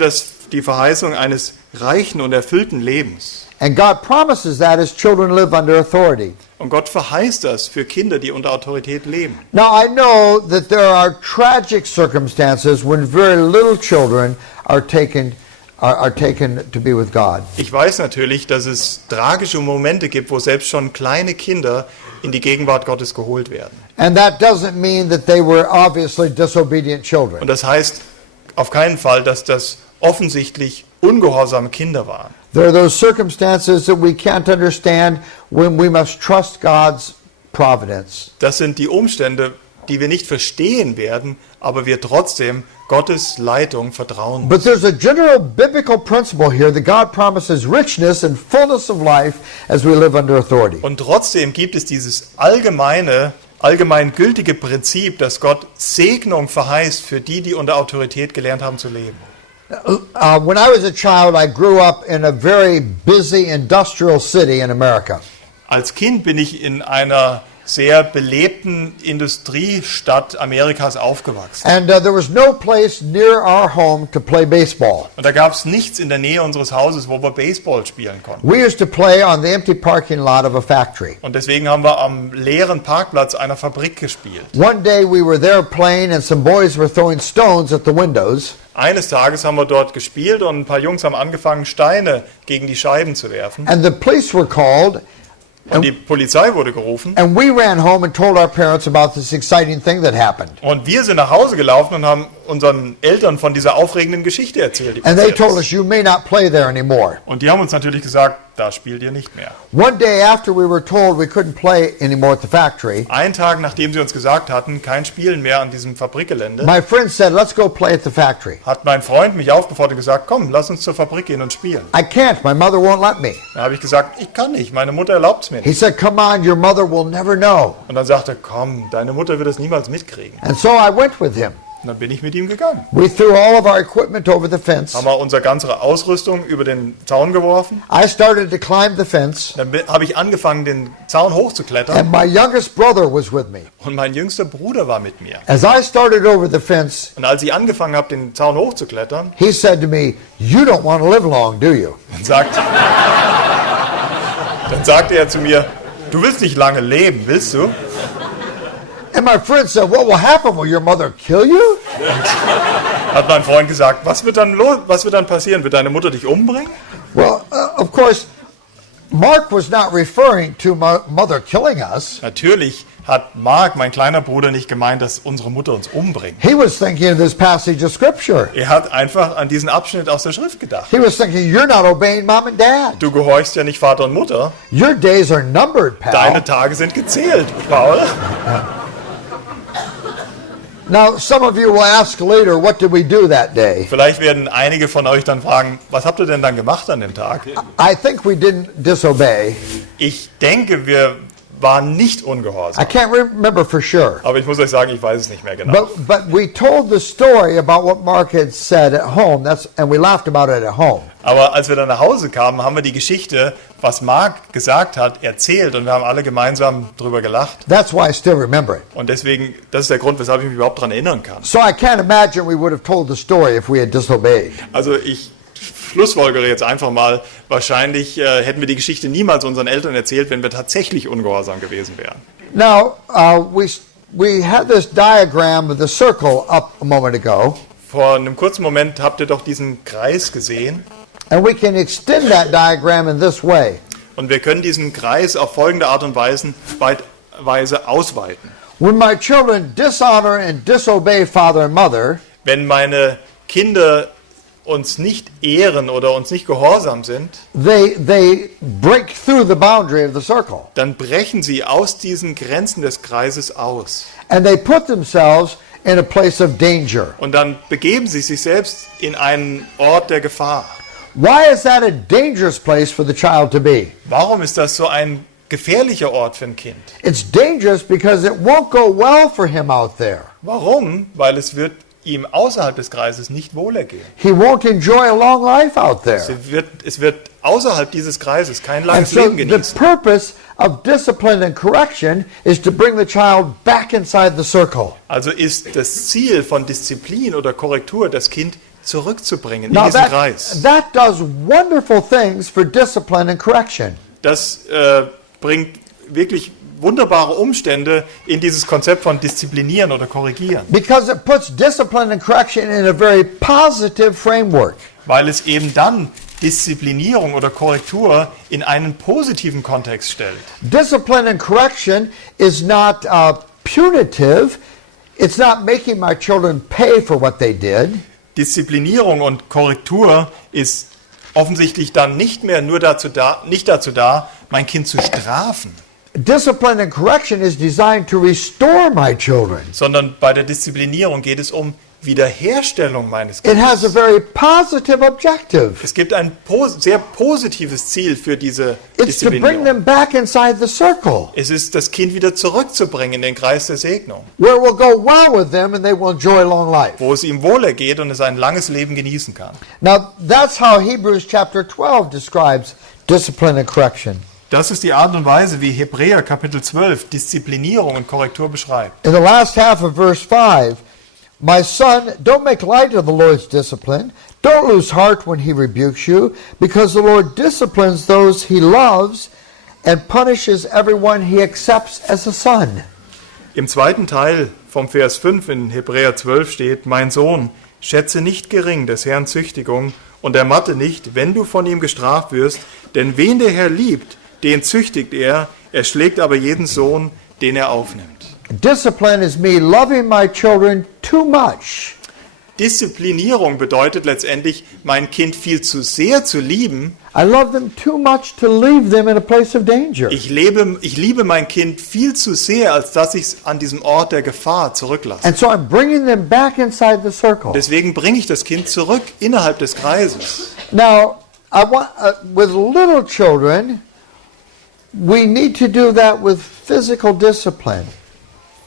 die Verheißung eines reichen und erfüllten Lebens. And God promises that as children live under authority. Und Gott verheißt das für Kinder, die unter Autorität leben. Now I know that there are tragic circumstances when very little children are taken to be with God. Ich weiß natürlich, dass es tragische Momente gibt, wo selbst schon kleine Kinder in die Gegenwart Gottes geholt werden. And that doesn't mean that they were obviously disobedient children. Und das heißt auf keinen Fall, dass das offensichtlich ungehorsame Kinder waren. There are those circumstances that we can't understand when we must trust God's providence. Das sind die Umstände, die wir nicht verstehen werden, aber wir trotzdem Gottes Leitung vertrauen. But there's a general biblical principle here that God promises richness and fullness of life as we live under authority. Und trotzdem gibt es dieses allgemein gültige Prinzip, dass Gott Segnung verheißt für die unter Autorität gelernt haben zu leben. When I was a child, I grew up in a very busy industrial city in America. Als Kind bin ich in einer sehr belebten Industriestadt Amerikas aufgewachsen. And there was no place near our home to play baseball. Und da gab es nichts in der Nähe unseres Hauses, wo wir Baseball spielen konnten. We used to play on the empty parking lot of a factory. Und deswegen haben wir am leeren Parkplatz einer Fabrik gespielt. One day we were there playing and some boys were throwing stones at the windows. Eines Tages haben wir dort gespielt und ein paar Jungs haben angefangen, Steine gegen die Scheiben zu werfen. And the police were called. Und die Polizei wurde gerufen. And we ran home and told our parents about this exciting thing that happened. Und wir sind nach Hause gelaufen und haben unseren Eltern von dieser aufregenden Geschichte erzählt. Die And they passiert told ist. us, you may not play there anymore. Und die haben uns natürlich gesagt, da spielt ihr nicht mehr. One day after we were told we couldn't play anymore at the factory, Einen Tag, nachdem sie uns gesagt hatten, kein Spielen mehr an diesem Fabrikgelände, my friend said, let's go play at the factory. hat mein Freund mich aufgefordert und gesagt, komm, lass uns zur Fabrik gehen und spielen. I can't. My mother won't let me. Da habe ich gesagt, ich kann nicht, meine Mutter erlaubt es mir He nicht. said, come on, your mother will never know. Und dann sagte er, komm, deine Mutter wird es niemals mitkriegen. And so I went with him. Und dann bin ich mit ihm gegangen. We threw all of our equipment over the fence. Haben wir unsere ganze Ausrüstung über den Zaun geworfen. I started to climb the fence, Dann habe ich angefangen, den Zaun hochzuklettern. and my youngest brother was with me. Und mein jüngster Bruder war mit mir. As I started over the fence, Und als ich angefangen habe, den Zaun hochzuklettern, he said to me, you don't want to live long, do you? dann sagte er zu mir, du willst nicht lange leben, willst du? And my friend said, what will happen? Will your mother kill you? Hat mein Freund gesagt, was wird dann passieren? Wird deine Mutter dich umbringen? Well, of course, Mark was not referring to my mother killing us. Natürlich hat Mark, mein kleiner Bruder, nicht gemeint, dass unsere Mutter uns umbringt. He was thinking of this passage of Scripture. Er hat einfach an diesen Abschnitt aus der Schrift gedacht. He was thinking, you're not obeying mom and dad. Du gehorchst ja nicht Vater und Mutter. Your days are numbered, Deine pal. Tage sind gezählt, Paul. Now, some of you will ask later, what did we do that day? Vielleicht werden einige von euch dann fragen, was habt ihr denn dann gemacht an dem Tag? I think we didn't disobey. Ich denke, wir waren nicht I ungehorsam. can't remember for sure. Aber ich muss euch sagen, ich weiß es nicht mehr genau. But we told the story about what Mark had said at home. And we laughed about it at home. Aber als wir dann nach Hause kamen, haben wir die Geschichte, was Mark gesagt hat, erzählt und wir haben alle gemeinsam drüber gelacht. That's why I still remember it. Und deswegen, das ist der Grund, weshalb ich mich überhaupt daran erinnern kann. So I can't imagine we would have told the story if we had disobeyed. Also ich schlussfolgere jetzt einfach mal, wahrscheinlich hätten wir die Geschichte niemals unseren Eltern erzählt, wenn wir tatsächlich ungehorsam gewesen wären. Now, we had this diagram of the circle up a moment ago, Vor einem kurzen Moment habt ihr doch diesen Kreis gesehen and we can extend that diagram in this way. und wir können diesen Kreis auf folgende Art und Weise ausweiten. When my children dishonor and disobey father and mother, Wenn meine Kinder uns nicht ehren oder uns nicht gehorsam sind, they break through the boundary of the circle, dann brechen sie aus diesen Grenzen des Kreises aus. and they put themselves in a place of danger. Und dann begeben sie sich selbst in einen Ort der Gefahr. Why is that a dangerous place for the child to be? Warum ist das so ein gefährlicher Ort für ein Kind? It's dangerous because it won't go well for him out there. Warum? Weil es wird ihm außerhalb des Kreises nicht wohlergehen. He won't enjoy a long life out there. Es wird außerhalb dieses Kreises kein And langes so Leben the genießen. purpose of discipline and correction is to bring the child back inside the circle. Also ist das Ziel von Disziplin oder Korrektur, das Kind zurückzubringen in Now diesen Kreis. that does wonderful things for discipline and correction. Das bringt wirklich wunderbare Umstände in dieses Konzept von Disziplinieren oder Korrigieren. Because it puts discipline and correction in a very positive framework. Weil es eben dann Disziplinierung oder Korrektur in einen positiven Kontext stellt. Discipline and correction is not punitive. It's not making my children pay for what they did. Disziplinierung und Korrektur ist offensichtlich dann nicht mehr nur dazu da, mein Kind zu strafen, Discipline and correction is designed to restore my children. sondern bei der Disziplinierung geht es um Wiederherstellung meines It has a Kindes. very positive objective. Es gibt ein sehr positives Ziel für diese It's to bring Disziplinierung. them back inside the circle, Es ist, das Kind wieder zurückzubringen in den Kreis der Segnung, where it will go well with them and they will enjoy long life. wo es ihm wohlergeht und es ein langes Leben genießen kann. Now, that's how Hebrews chapter 12 describes discipline and correction. Das ist die Art und Weise, wie Hebräer Kapitel 12 Disziplinierung und Korrektur beschreibt. In the last half of verse 5, my son, don't make light of the Lord's discipline. Don't lose heart when he rebukes you, because the Lord disciplines those he loves and punishes everyone he accepts as a son. Im zweiten Teil vom Vers 5 in Hebräer 12 steht, mein Sohn, schätze nicht gering des Herrn Züchtigung und ermatte nicht, wenn du von ihm gestraft wirst, denn wen der Herr liebt, den züchtigt er schlägt aber jeden Sohn, den er aufnimmt. Discipline is me loving my children too much. Disziplinierung bedeutet letztendlich, mein Kind viel zu sehr zu lieben. I love them too much to leave them in a place of danger. Ich liebe mein Kind viel zu sehr, als dass ich es an diesem Ort der Gefahr zurücklasse. And so I'm bringing them back inside the circle. Deswegen bringe ich das Kind zurück innerhalb des Kreises. Now, I want with little children, we need to do that with physical discipline.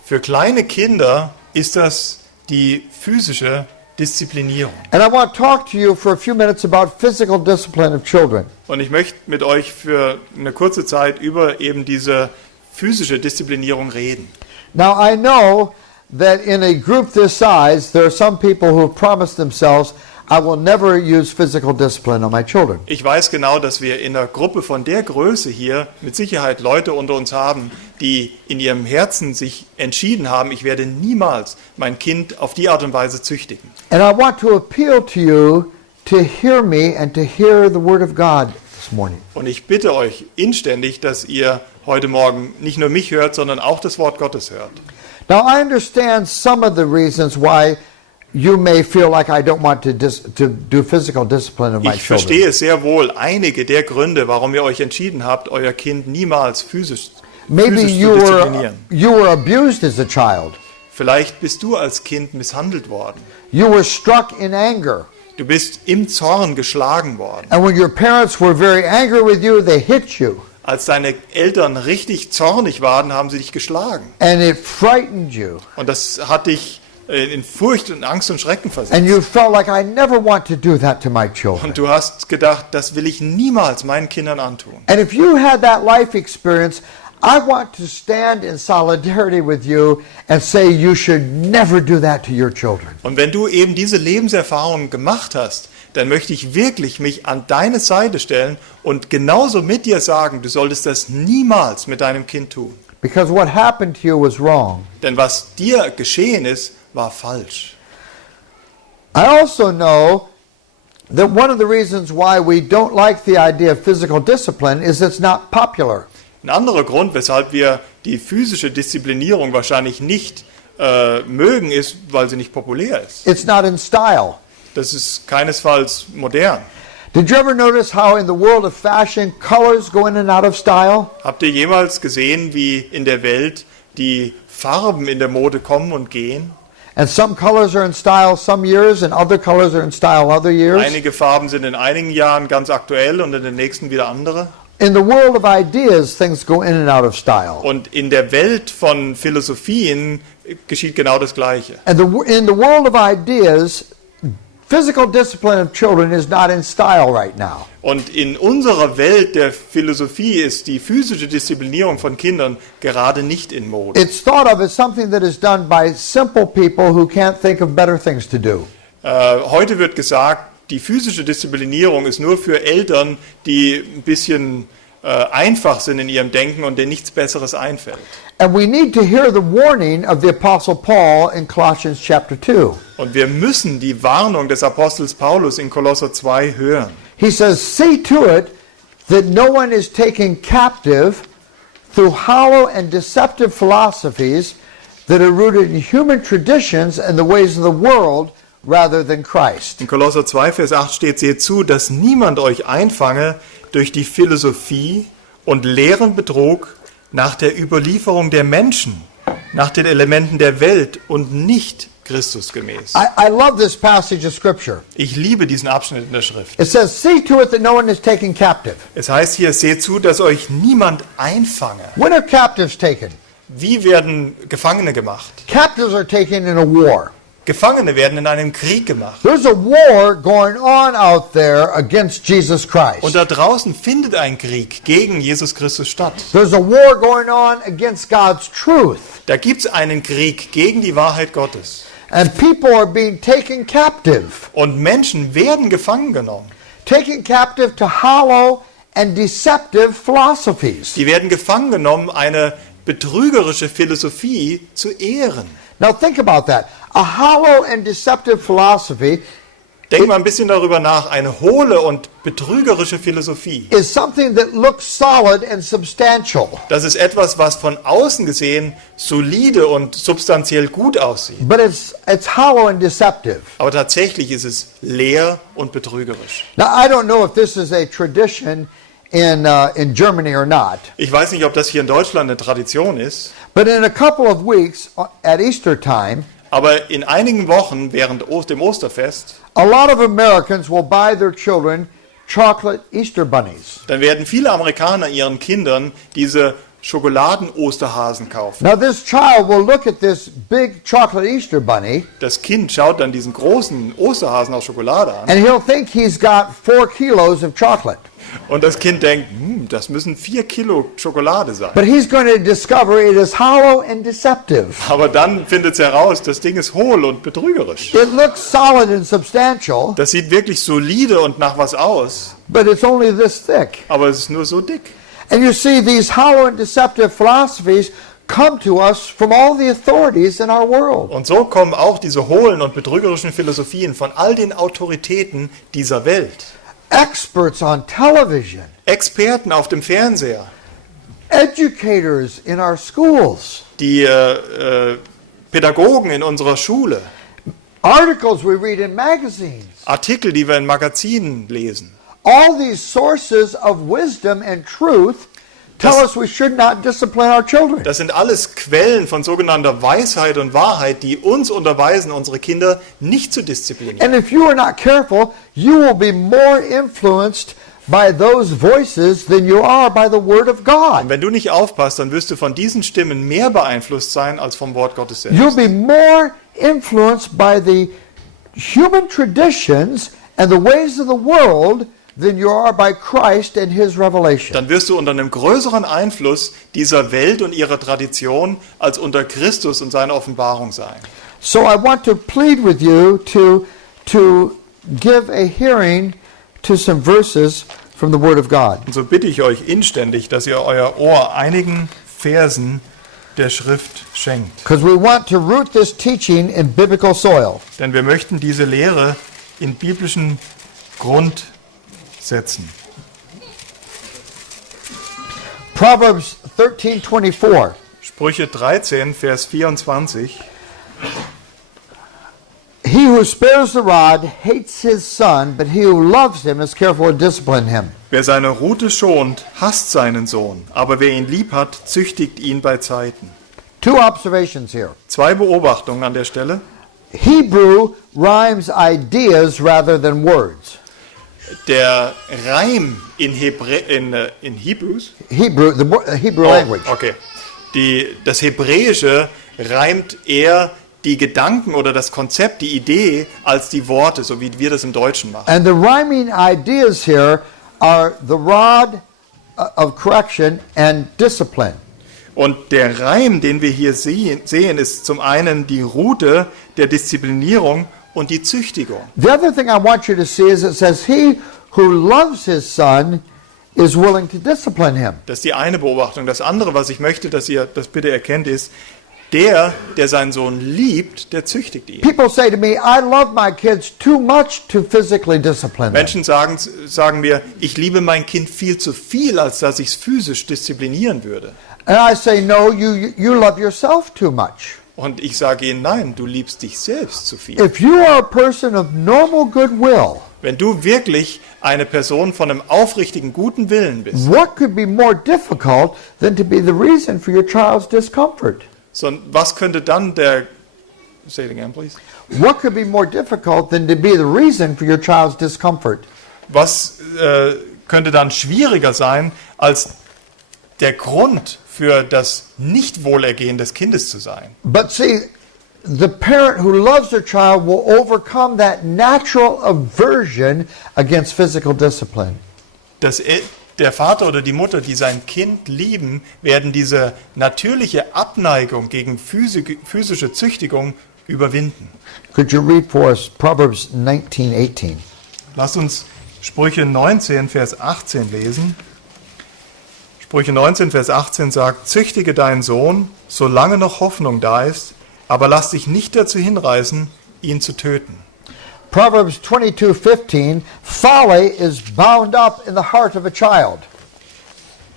Für kleine Kinder ist das die physische Disziplinierung. And I want to talk to you for a few minutes about physical discipline of children. Und ich möchte mit euch für eine kurze Zeit über eben diese physische Disziplinierung reden. Now, I know that in a group this size, there are some people who have promised themselves, I will never use physical discipline on my children. Ich weiß genau, dass wir in einer Gruppe von der Größe hier mit Sicherheit Leute unter uns haben, die in ihrem Herzen sich entschieden haben, ich werde niemals mein Kind auf die Art und Weise züchtigen. And I want to appeal to you to hear me and to hear the word of God this morning. Und ich bitte euch inständig, dass ihr heute Morgen nicht nur mich hört, sondern auch das Wort Gottes hört. Now, I understand some of the reasons why you may feel like I don't want to do physical discipline of my Ich children. verstehe sehr wohl einige der Gründe, warum ihr euch entschieden habt, euer Kind niemals physisch Maybe zu you disziplinieren. were abused as a child. Vielleicht bist du als Kind misshandelt worden. You were struck in anger. Du bist im Zorn geschlagen worden. And when your parents were very angry with you, they hit you. Als deine Eltern richtig zornig waren, haben sie dich geschlagen. And it frightened you. Und das hat dich in Furcht und Angst und Schrecken versetzt. And you felt like, I never want to do that to my children. Und du hast gedacht, das will ich niemals meinen Kindern antun. And if you had that life experience, I want to stand in solidarity with you and say you should never do that to your children. Und wenn du eben diese Lebenserfahrung gemacht hast, dann möchte ich wirklich mich an deine Seite stellen und genauso mit dir sagen, du solltest das niemals mit deinem Kind tun. Because what happened to you was wrong. Denn was dir geschehen ist, war falsch. I also know that one of the reasons why we don't like the idea of physical discipline is it's not popular. Ein anderer Grund, weshalb wir die physische Disziplinierung wahrscheinlich nicht mögen, ist, weil sie nicht populär ist. It's not in style. Das ist keinesfalls modern. Did you ever notice how in the world of fashion colors go in and out of style? Habt ihr jemals gesehen, wie in der Welt die Farben in der Mode kommen und gehen? And some colors are in style some years and other colors are in style other years. Einige Farben sind in einigen Jahren ganz aktuell und in den nächsten wieder andere. In the world of ideas, things go in and out of style. Und in der Welt von Philosophien geschieht genau das Gleiche. And in the world of ideas, physical discipline of children is not in style right now. Und in unserer Welt der Philosophie ist die physische Disziplinierung von Kindern gerade nicht in Mode. It's thought of as something that is done by simple people who can't think of better things to do. Heute wird gesagt, die physische Disziplinierung ist nur für Eltern, die ein bisschen einfach sind in ihrem Denken und denen nichts Besseres einfällt. And we need to hear the warning of the Apostle Paul in Colossians chapter 2. Und wir müssen die Warnung des Apostels Paulus in Kolosser 2 hören. He says, see to it that no one is taken captive through hollow and deceptive philosophies that are rooted in human traditions and the ways of the world rather than Christ. In Kolosser 2, Vers 8 steht, seht zu, dass niemand euch einfange durch die Philosophie und leeren Betrug nach der Überlieferung der Menschen, nach den Elementen der Welt und nicht Christus gemäß. I love this passage of Scripture. Ich liebe diesen Abschnitt in der Schrift. It says, see to it that no one is taken captive. Es heißt hier, seht zu, dass euch niemand einfange. When are captives taken? Wie werden Gefangene gemacht? Captives are taken in a war. Gefangene werden in einem Krieg gemacht. There's a war going on out there against Jesus Christ. Und da draußen findet ein Krieg gegen Jesus Christus statt. There's a war going on against God's truth. Da gibt es einen Krieg gegen die Wahrheit Gottes. And people are being taken captive. Und Menschen werden gefangen genommen. Taken captive to hollow and deceptive philosophies. Die werden gefangen genommen, eine betrügerische Philosophie zu ehren. Now think about that. A hollow and deceptive philosophy Denk mal ein bisschen darüber nach. Eine hohle und betrügerische Philosophie. is something that looks solid and substantial, Das ist etwas, was von außen gesehen solide und substanziell gut aussieht. but it's hollow and deceptive. Aber tatsächlich ist es leer und betrügerisch. Now I don't know if this is a tradition in Germany or not, Ich weiß nicht, ob das hier in Deutschland eine Tradition ist, but in a couple of weeks at Easter time, aber in einigen Wochen während dem Osterfest, a lot of Americans will buy their children chocolate Easter bunnies. dann werden viele Amerikaner ihren Kindern diese Schokoladen-Osterhasen kaufen. Now this child will look at this big chocolate Easter bunny Das Kind schaut dann diesen großen Osterhasen aus Schokolade an and he'll think he's got 4 kilos of chocolate. und das Kind denkt, das müssen 4 Kilo Schokolade sein. But he's going to discover it is hollow and deceptive. Aber dann findet es heraus, das Ding ist hohl und betrügerisch. It looks solid and substantial, Das sieht wirklich solide und nach was aus, but it's only this thick. aber es ist nur so dick. And you see, these hollow and deceptive philosophies come to us from all the authorities in our world. Und so kommen auch diese hohlen und betrügerischen Philosophien von all den Autoritäten dieser Welt. Experts on television, Experten auf dem Fernseher, educators in our schools, die Pädagogen in unserer Schule, articles we read in magazines. Artikel, die wir in Magazinen lesen. All these sources of wisdom and truth tell us we should not discipline our children. Das sind alles Quellen von sogenannter Weisheit und Wahrheit, die uns unterweisen, unsere Kinder nicht zu disziplinieren. And if you are not careful, you will be more influenced by those voices than you are by the Word of Und God. wenn du nicht aufpasst, dann wirst du von diesen Stimmen mehr beeinflusst sein als vom Wort Gottes selbst. You'll be more influenced by the human traditions and the ways of the world than you are by Christ and His revelation. Dann wirst du unter einem größeren Einfluss dieser Welt und ihrer Tradition als unter Christus und seiner Offenbarung sein. So I want to plead with you to give a hearing to some verses from the Word of God. Und so bitte ich euch inständig, dass ihr euer Ohr einigen Versen der Schrift schenkt. Because we want to root this teaching in biblical soil. Denn wir möchten diese Lehre in biblischen Grund setzen. Proverbs 13:24. Sprüche 13, Vers 24. He who spares the rod hates his son, but he who loves him is careful to discipline him. Wer seine Rute schont, hasst seinen Sohn, aber wer ihn lieb hat, züchtigt ihn bei Zeiten. Two observations here. 2 Beobachtungen an der Stelle. Hebrew rhymes ideas rather than words. Der Reim in Hebrews, Hebrew, the Hebrew language. okay. Das Hebräische reimt eher die Gedanken oder das Konzept, die Idee, als die Worte, so wie wir das im Deutschen machen. And the rhyming ideas here are the rod of correction and discipline. Und der Reim, den wir hier sehen, ist zum einen die Rute der Disziplinierung und die Züchtigung. The other thing I want you to see is it says, he who loves his son is willing to discipline him. Das ist die eine Beobachtung. Das andere, was ich möchte, dass ihr das bitte erkennt, ist, der seinen Sohn liebt, der züchtigt ihn. People say to me, I love my kids too much to physically discipline them. Menschen sagen mir, ich liebe mein Kind viel zu viel, als dass ich es physisch disziplinieren würde. And I say, no, you love yourself too much. Und ich sage ihnen, nein, du liebst dich selbst zu viel. If you are a person of normal goodwill, Wenn du wirklich eine Person von einem aufrichtigen, guten Willen bist, what could be more difficult than to be the reason for your child's discomfort? was könnte dann say it again, please. What could be more difficult than to be the reason for your child's discomfort? Was könnte dann schwieriger sein, als der Grund für das Nichtwohlergehen des Kindes zu sein? But see, the parent who loves their child will overcome that natural aversion against physical discipline. Der Vater oder die Mutter, die sein Kind lieben, werden diese natürliche Abneigung gegen physische Züchtigung überwinden. Could you read for us Proverbs 19:18? Lasst uns Sprüche 19, Vers 18 lesen. Sprüche 19, Vers 18 sagt, züchtige deinen Sohn, solange noch Hoffnung da ist, aber lass dich nicht dazu hinreißen, ihn zu töten. Proverbs 22:15, folly is bound up in the heart of a child.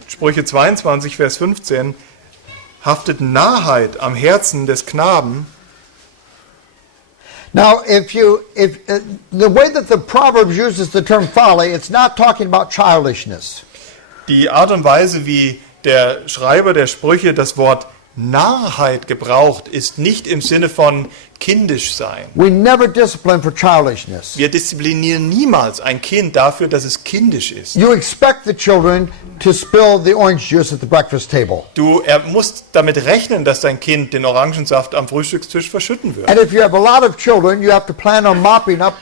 Sprüche 22, Vers 15, haftet Narrheit am Herzen des Knaben. Now, if the way that the Proverbs uses the term folly, it's not talking about childishness. Die Art und Weise, wie der Schreiber der Sprüche das Wort Narrheit gebraucht, ist nicht im Sinne von kindisch sein. We never discipline for childishness. Wir disziplinieren niemals ein Kind dafür, dass es kindisch ist. You expect the children to spill the orange juice at the breakfast table. Du musst damit rechnen, dass dein Kind den Orangensaft am Frühstückstisch verschütten wird. And if you have a lot of children, you have to plan on mopping up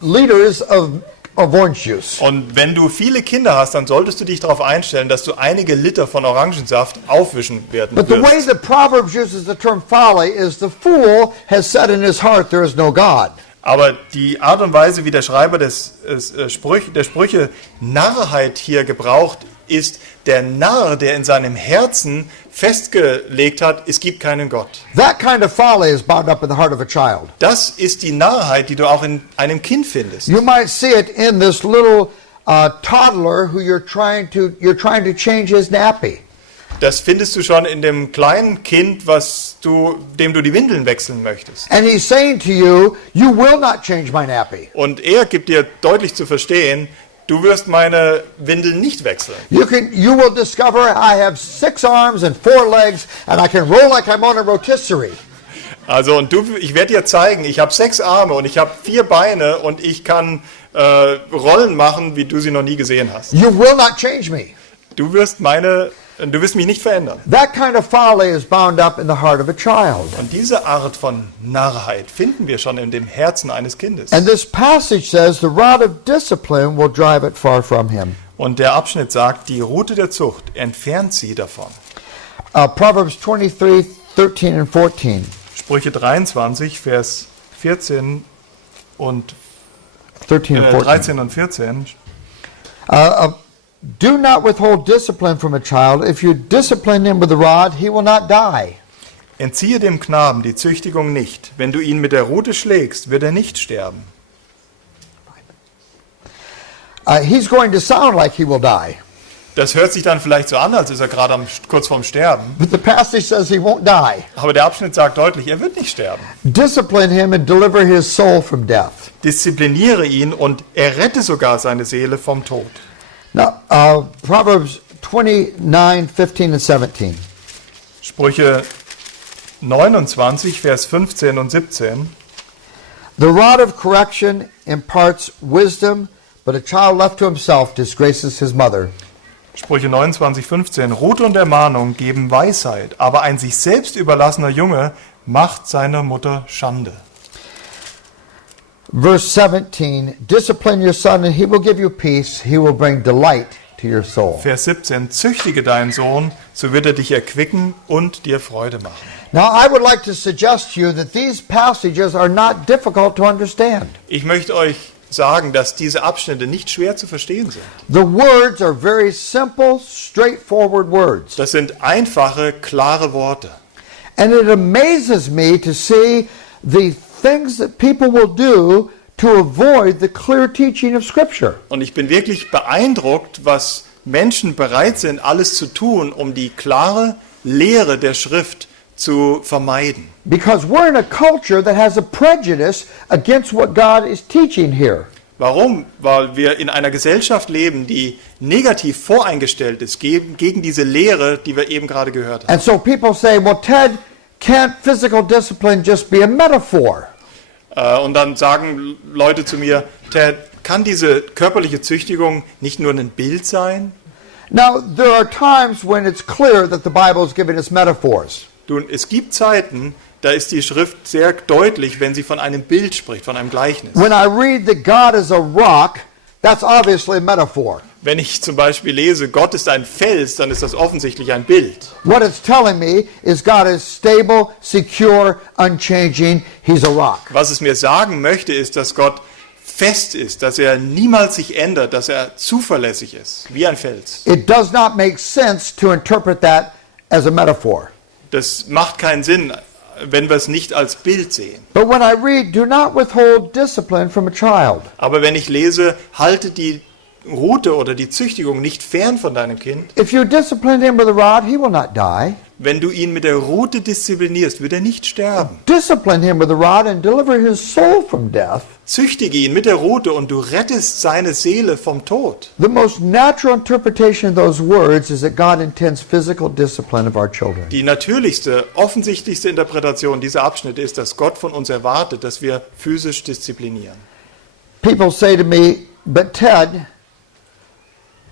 liters of orange juice. Und wenn du viele Kinder hast, dann solltest du dich darauf einstellen, dass du einige Liter von Orangensaft aufwischen werden But the way wirst. the Proverbs uses the term folly is the fool has said in his heart there is no God. Aber die Art und Weise, wie der Schreiber der Sprüche Narrheit hier gebraucht, ist der Narr, der in seinem Herzen festgelegt hat, es gibt keinen Gott. That kind of folly is bound up in the heart of a child. Das ist die Narrheit, die du auch in einem Kind findest. You might see it in this little toddler who you're trying to change his nappy. Das findest du schon in dem kleinen Kind, dem du die Windeln wechseln möchtest. And he's saying to you, you will not change my nappy. Und er gibt dir deutlich zu verstehen, du wirst meine Windeln nicht wechseln. You will discover I have 6 arms and 4 legs, and I can roll like I'm on a rotisserie. Also und ich werde dir zeigen, ich habe 6 Arme und ich habe 4 Beine und ich kann Rollen machen, wie du sie noch nie gesehen hast. You will not change me. Du wirst mich nicht verändern. That kind of folly is bound up in the heart of a child. Und diese Art von Narrheit finden wir schon in dem Herzen eines Kindes. And this passage says the rod of discipline will drive it far from him. Und der Abschnitt sagt, die Rute der Zucht entfernt sie davon. Proverbs 23, 13 and 14. Sprüche 23, Vers 14 und 13 and 14. 13 und 14. Do not withhold discipline from a child. If you discipline him with a rod, he will not die. Entziehe dem Knaben die Züchtigung nicht. Wenn du ihn mit der Rute schlägst, wird er nicht sterben. He's going to sound like he will die. Das hört sich dann vielleicht so an, als ist er gerade kurz vorm Sterben. But the passage says he won't die. Aber der Abschnitt sagt deutlich, er wird nicht sterben. Discipline him and deliver his soul from death. Diszipliniere ihn und errette sogar seine Seele vom Tod. Now, Proverbs 29, 15 and 17. Sprüche 29, Vers 15 und 17. The rod of correction imparts wisdom, but a child left to himself disgraces his mother. Sprüche 29, 15. Rute und Ermahnung geben Weisheit, aber ein sich selbst überlassener Junge macht seiner Mutter Schande. Verse 17, discipline your son and he will give you peace. He will bring delight to your soul. Vers 17. Züchtige deinen Sohn, so wird er dich erquicken und dir Freude machen. Now, I would like to suggest to you that these passages are not difficult to understand. Ich möchte euch sagen, dass diese Abschnitte nicht schwer zu verstehen sind. The words are very simple, straightforward words. Das sind einfache, klare Worte. And it amazes me to see the things that people will do to avoid the clear teaching of Scripture. Und ich bin wirklich beeindruckt, was Menschen bereit sind, alles zu tun, um die klare Lehre der Schrift zu vermeiden. Because we're in a culture that has a prejudice against what God is teaching here. Warum? Weil wir in einer Gesellschaft leben, die negativ voreingestellt ist gegen diese Lehre, die wir eben gerade gehört haben. And so people say, well, Ted, can't physical discipline just be a metaphor? Und dann sagen Leute zu mir, Ted, kann diese körperliche Züchtigung nicht nur ein Bild sein? Now, there are times when it's clear that the Bible is giving us metaphors. Nun, es gibt Zeiten, da ist die Schrift sehr deutlich, wenn sie von einem Bild spricht, von einem Gleichnis. When I read that God is a rock, that's obviously a metaphor. Wenn ich zum Beispiel lese, Gott ist ein Fels, dann ist das offensichtlich ein Bild. What it's telling me is God is stable, secure, unchanging. He's a rock. Was es mir sagen möchte, ist, dass Gott fest ist, dass er niemals sich ändert, dass er zuverlässig ist, wie ein Fels. It does not make sense to interpret that as a metaphor. Das macht keinen Sinn, wenn wir es nicht als Bild sehen. But when I read, do not withhold discipline from a child. Aber wenn ich lese, halte die Rute oder die Züchtigung nicht fern von deinem Kind. If you discipline him with a rod, he will not die. Wenn du ihn mit der Rute disziplinierst, wird er nicht sterben. Discipline him with a rod and deliver his soul from death. Züchtige ihn mit der Rute und du rettest seine Seele vom Tod. The most natural interpretation of those words is that God intends physical discipline of our children. Die natürlichste, offensichtlichste Interpretation dieser Abschnitte ist, dass Gott von uns erwartet, dass wir physisch disziplinieren. People say to me, but Ted,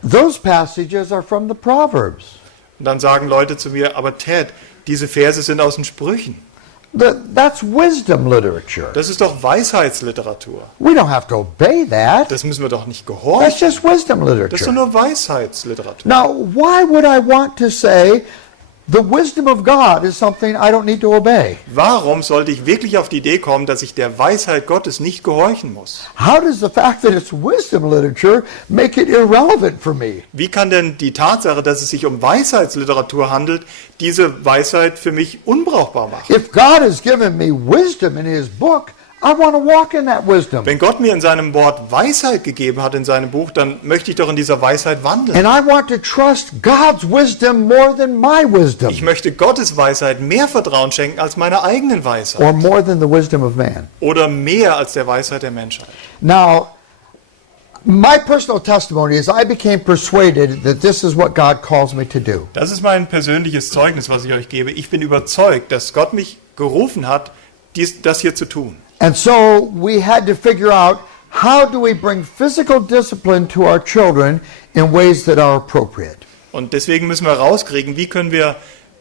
those passages are from the Proverbs. Und dann sagen Leute zu mir, aber Ted, diese Verse sind aus den Sprüchen. That's wisdom literature. Das ist doch Weisheitsliteratur. We don't have to obey that. Das müssen wir doch nicht That's gehorchen. just wisdom Das ist doch literature. nur Weisheitsliteratur. Now, why would I want to say the wisdom of God is something I don't need to obey? Warum sollte ich wirklich auf die Idee kommen, dass ich der Weisheit Gottes nicht gehorchen muss? How does the fact that it's wisdom literature make it irrelevant for me? Wie kann denn die Tatsache, dass es sich um Weisheitsliteratur handelt, diese Weisheit für mich unbrauchbar machen? If God has given me wisdom in His book, I want to walk in that wisdom. Wenn Gott mir in seinem Wort Weisheit gegeben hat in seinem Buch, dann möchte ich doch in dieser Weisheit wandeln. And I want to trust God's wisdom more than my wisdom, Ich möchte Gottes Weisheit mehr Vertrauen schenken als meiner eigenen Weisheit or more than the wisdom of man. oder mehr als der Weisheit der Menschheit. Now, My personal testimony is I became persuaded that this is what God calls me to do. Das ist mein persönliches Zeugnis, was ich euch gebe. Ich bin überzeugt, dass Gott mich gerufen hat, das hier zu tun. And so we had to figure out, how do we bring physical discipline to our children in ways that are appropriate? Und deswegen müssen wir rauskriegen, wie können wir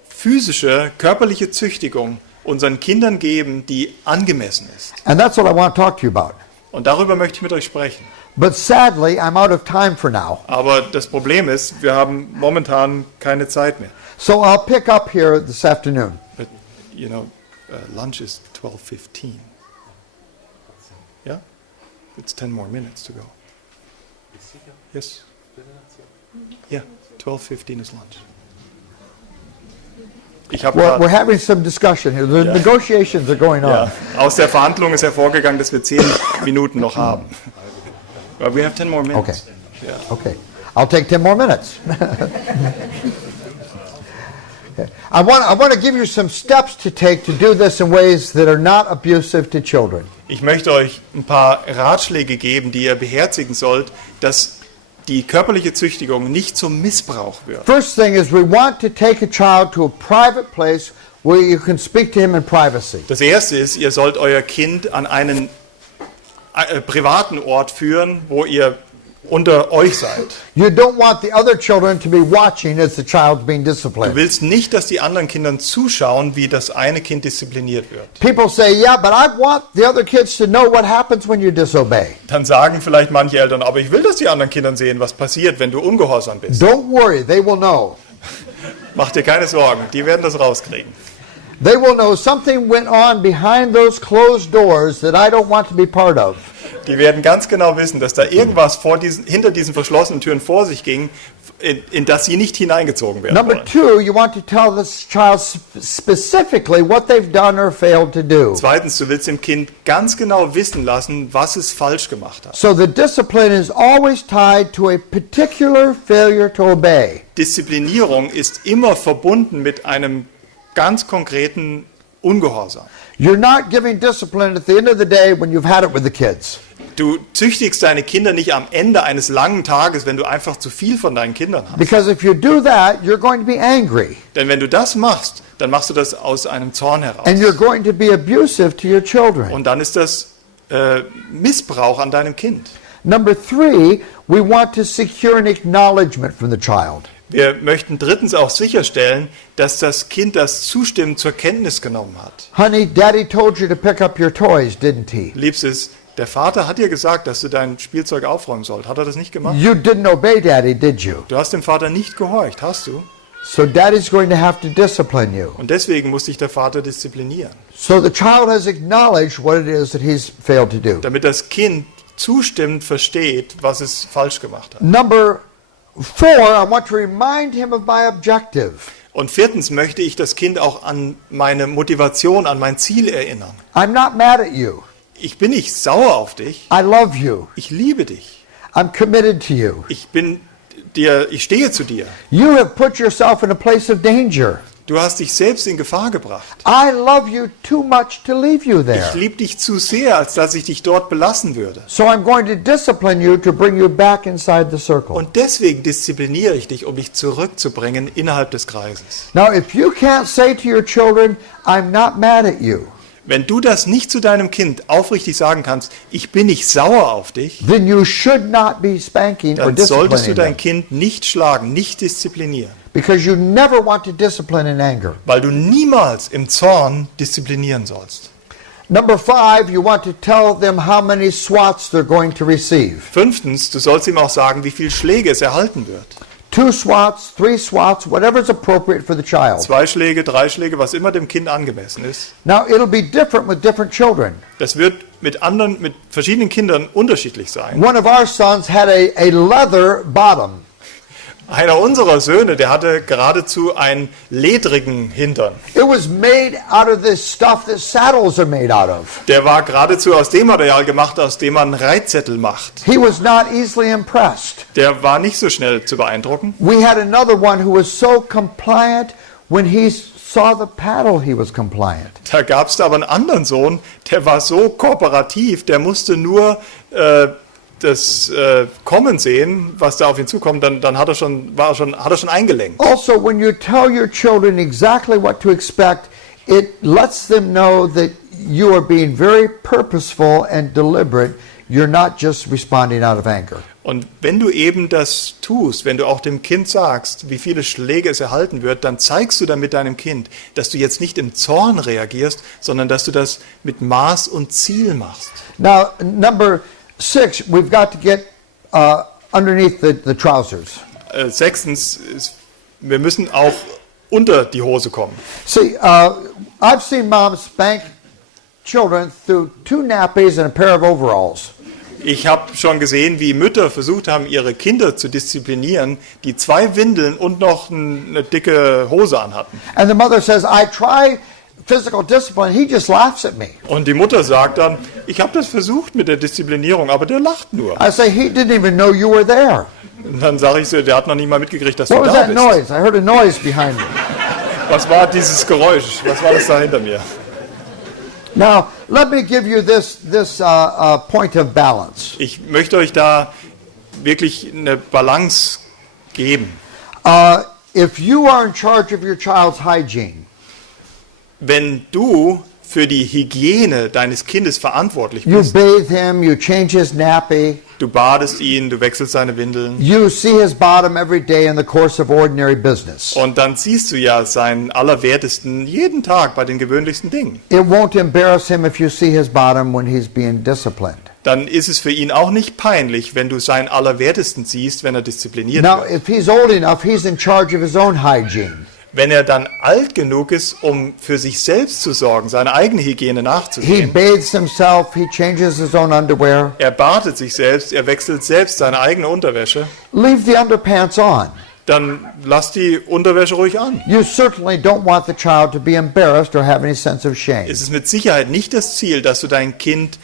physische, körperliche Züchtigung unseren Kindern geben, die angemessen ist. And that's what I want to talk to you about. Und darüber möchte ich mit euch sprechen. But sadly, I'm out of time for now. Aber das Problem ist, wir haben momentan keine Zeit mehr. So I'll pick up here this afternoon. But, you know, lunch is 12:15. Yeah? It's 10 more minutes to go. Yes? Yeah, 12:15 is lunch. Ich habe We're having some discussion here. The negotiations are going on. ja, aus der Verhandlung ist hervorgegangen, dass wir 10 Minuten noch haben. But we have 10 more minutes. Okay. Okay. I'll take 10 more minutes. I want to give you some steps to take to do this in ways that are not abusive to children. Ich möchte euch ein paar Ratschläge geben, die ihr beherzigen sollt, dass die körperliche Züchtigung nicht zum Missbrauch wird. First thing is we want to take a child to a private place where you can speak to him in privacy. Das erste ist, ihr sollt euer Kind an einen privaten Ort führen, wo ihr unter euch seid. You don't want the other children to be watching as the child's being Du disciplined. willst nicht, dass die anderen Kindern zuschauen, wie das eine Kind diszipliniert wird. People say, yeah, but I want the other kids to know what happens when you disobey. Dann sagen vielleicht manche Eltern, aber ich will, dass die anderen Kinder sehen, was passiert, wenn du ungehorsam bist. Don't worry, they will know. Mach dir keine Sorgen, die werden das rauskriegen. They will know something went on behind those closed doors that I don't want to be part of. Die werden ganz genau wissen, dass da irgendwas hinter diesen verschlossenen Türen vor sich ging, in das sie nicht hineingezogen werden Number wollen. two, you want to tell this child specifically what they've done or failed to do. Zweitens, du willst dem Kind ganz genau wissen lassen, was es falsch gemacht hat. So the discipline is always tied to a particular failure to obey. Disziplinierung ist immer verbunden mit einem ganz konkreten Ungehorsam. You're not giving discipline at the end of the day when you've had it with the kids. Du züchtigst deine Kinder nicht am Ende eines langen Tages, wenn du einfach zu viel von deinen Kindern hast. Because if you do that, you're going to be angry. Denn wenn du das machst, dann machst du das aus einem Zorn heraus. And you're going to be abusive to your children. Und dann ist das Missbrauch an deinem Kind. Number three, we want to secure an acknowledgement from the child. Wir möchten drittens auch sicherstellen, dass das Kind das Zustimmen zur Kenntnis genommen hat. Honey, Daddy told you to pick up your toys, didn't he? Liebstes, der Vater hat dir gesagt, dass du dein Spielzeug aufräumen sollst. Hat er das nicht gemacht? You didn't obey Daddy, did you? Du hast dem Vater nicht gehorcht, hast du? So Daddy's going to have to discipline you. Und deswegen muss dich der Vater disziplinieren. So the child has acknowledged what it is that he's failed to do. Damit das Kind zustimmend versteht, was es falsch gemacht hat. Number four, I want to remind him of my objective. Und viertens möchte ich das Kind auch an meine Motivation, an mein Ziel erinnern. I'm not mad at you. Ich bin nicht sauer auf dich. I love you. Ich liebe dich. I'm committed to you. Ich stehe zu dir. You have put yourself in a place of danger. Du hast dich selbst in Gefahr gebracht. I love you too much to leave you Ich there. liebe dich zu sehr, als dass ich dich dort belassen würde. So I'm going to discipline you to bring you back inside the circle. Und deswegen diszipliniere ich dich, um dich zurückzubringen innerhalb des Kreises. Now, if you can't say to your children, I'm not mad at you, Wenn du das nicht zu deinem Kind aufrichtig sagen kannst, ich bin nicht sauer auf dich, then you should not be spanking or dann solltest du disciplining dein them. Kind nicht schlagen, nicht disziplinieren. Because you never want to discipline in anger. Weil du niemals im Zorn disziplinieren sollst. Number five, you want to tell them how many swats they're going to receive. Fünftens, du sollst ihm auch sagen, wie viele Schläge es erhalten wird. 2 swats, 3 swats, whatever is appropriate for the child. 2 Schläge, 3 Schläge, was immer dem Kind angemessen ist. Now, it'll be different with different children. Das wird mit verschiedenen Kindern unterschiedlich sein. One of our sons had a leather bottom. Einer unserer Söhne, der hatte geradezu einen ledrigen Hintern. It was made out of this stuff that saddles are made out of. Der war geradezu aus dem Material gemacht, aus dem man Reitzettel macht. He was not easily impressed. Der war nicht so schnell zu beeindrucken. We had another one who was so compliant, when he saw the paddle, he was compliant. Da gab es aber einen anderen Sohn, der war so kooperativ, der musste nur das Kommen sehen, was da auf ihn zukommt, dann hat er schon eingelenkt. Also, when you tell your children exactly what to expect, it lets them know that you are being very purposeful and deliberate. You're not just responding out of anger. Und wenn du eben das tust, wenn du auch dem Kind sagst, wie viele Schläge es erhalten wird, dann zeigst du damit deinem Kind, dass du jetzt nicht im Zorn reagierst, sondern dass du das mit Maß und Ziel machst. Now, number 6, we've got to get underneath the trousers. Sechstens, wir müssen auch unter die Hose kommen. See, I've seen moms spank children through 2 nappies and a pair of overalls. Ich habe schon gesehen, wie Mütter versucht haben, ihre Kinder zu disziplinieren, die 2 Windeln und noch eine dicke Hose anhatten. And the mother says, I try physical discipline, he just laughs at me. Und die Mutter sagt dann, ich habe das versucht mit der Disziplinierung, aber der lacht nur. I say, he didn't even know you were there. Und dann sage ich so, der hat noch nicht mal mitgekriegt, dass What du was da that bist. noise? I heard a noise behind me. Was war dieses Geräusch? Was war das da hinter mir? Now, let me give you this point of balance. Ich möchte euch da wirklich eine Balance geben. If you are in charge of your child's hygiene, Wenn du für die Hygiene deines Kindes verantwortlich you bist, bathe him, you change his nappy, du badest ihn, du wechselst seine Windeln you see his bottom every day in the course of ordinary business. und dann siehst du ja seinen Allerwertesten jeden Tag bei den gewöhnlichsten Dingen. It won't embarrass him if you see his bottom when he's being disciplined. Dann ist es für ihn auch nicht peinlich, wenn du seinen Allerwertesten siehst, wenn er diszipliniert Now, wird. if he's old enough, he's in charge of his own hygiene. Wenn er dann alt genug ist, um für sich selbst zu sorgen, seine eigene Hygiene He nachzugehen, bathes himself, he changes his own underwear. er badet sich selbst, er wechselt selbst seine eigene Unterwäsche, Leave the underpants on. dann lass die Unterwäsche ruhig an. You certainly don't want the child to be embarrassed or have any sense of shame. Es ist mit Sicherheit nicht das Ziel, dass du dein Kind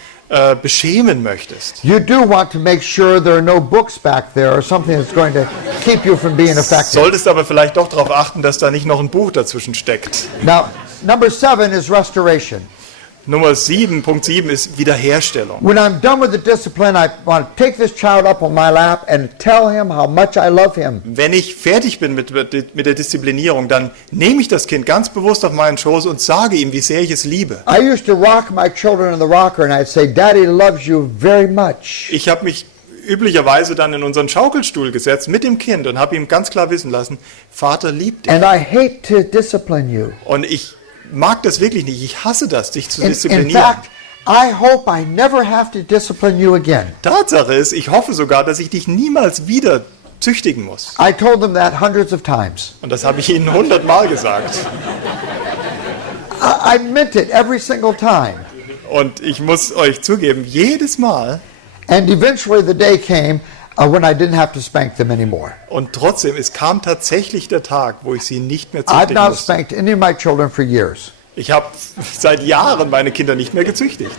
beschämen möchtest. You do want to make sure there are no books back there or something that's going to keep you from being effective. Solltest aber vielleicht doch darauf achten, dass da nicht noch ein Buch dazwischen steckt. Now, number 7 is restoration. Nummer 7, Punkt 7 ist Wiederherstellung. When I'm done with the discipline, I want to take this child up on my lap and tell him how much I love him. Wenn ich fertig bin mit der Disziplinierung, dann nehme ich das Kind ganz bewusst auf meinen Schoß und sage ihm, wie sehr ich es liebe. I used to rock my children in the rocker and I'd say, Daddy loves you very much. Ich habe mich üblicherweise dann in unseren Schaukelstuhl gesetzt mit dem Kind und habe ihm ganz klar wissen lassen, Vater liebt dich. And I hate to discipline you. Und ich mag das wirklich nicht. Ich hasse das, dich zu In disziplinieren. fact, I hope I never have to discipline you again. Tatsache ist, ich hoffe sogar, dass ich dich niemals wieder züchtigen muss. I told them that hundreds of times. Und das habe ich ihnen 100-mal gesagt. I meant it every single time. Und ich muss euch zugeben, jedes Mal. And eventually the day came when I didn't have to spank them anymore. Und trotzdem, es kam tatsächlich der Tag, wo ich sie nicht mehr I've züchtigen not musste. spanked any of my children for years. Ich habe seit Jahren meine Kinder nicht mehr gezüchtigt.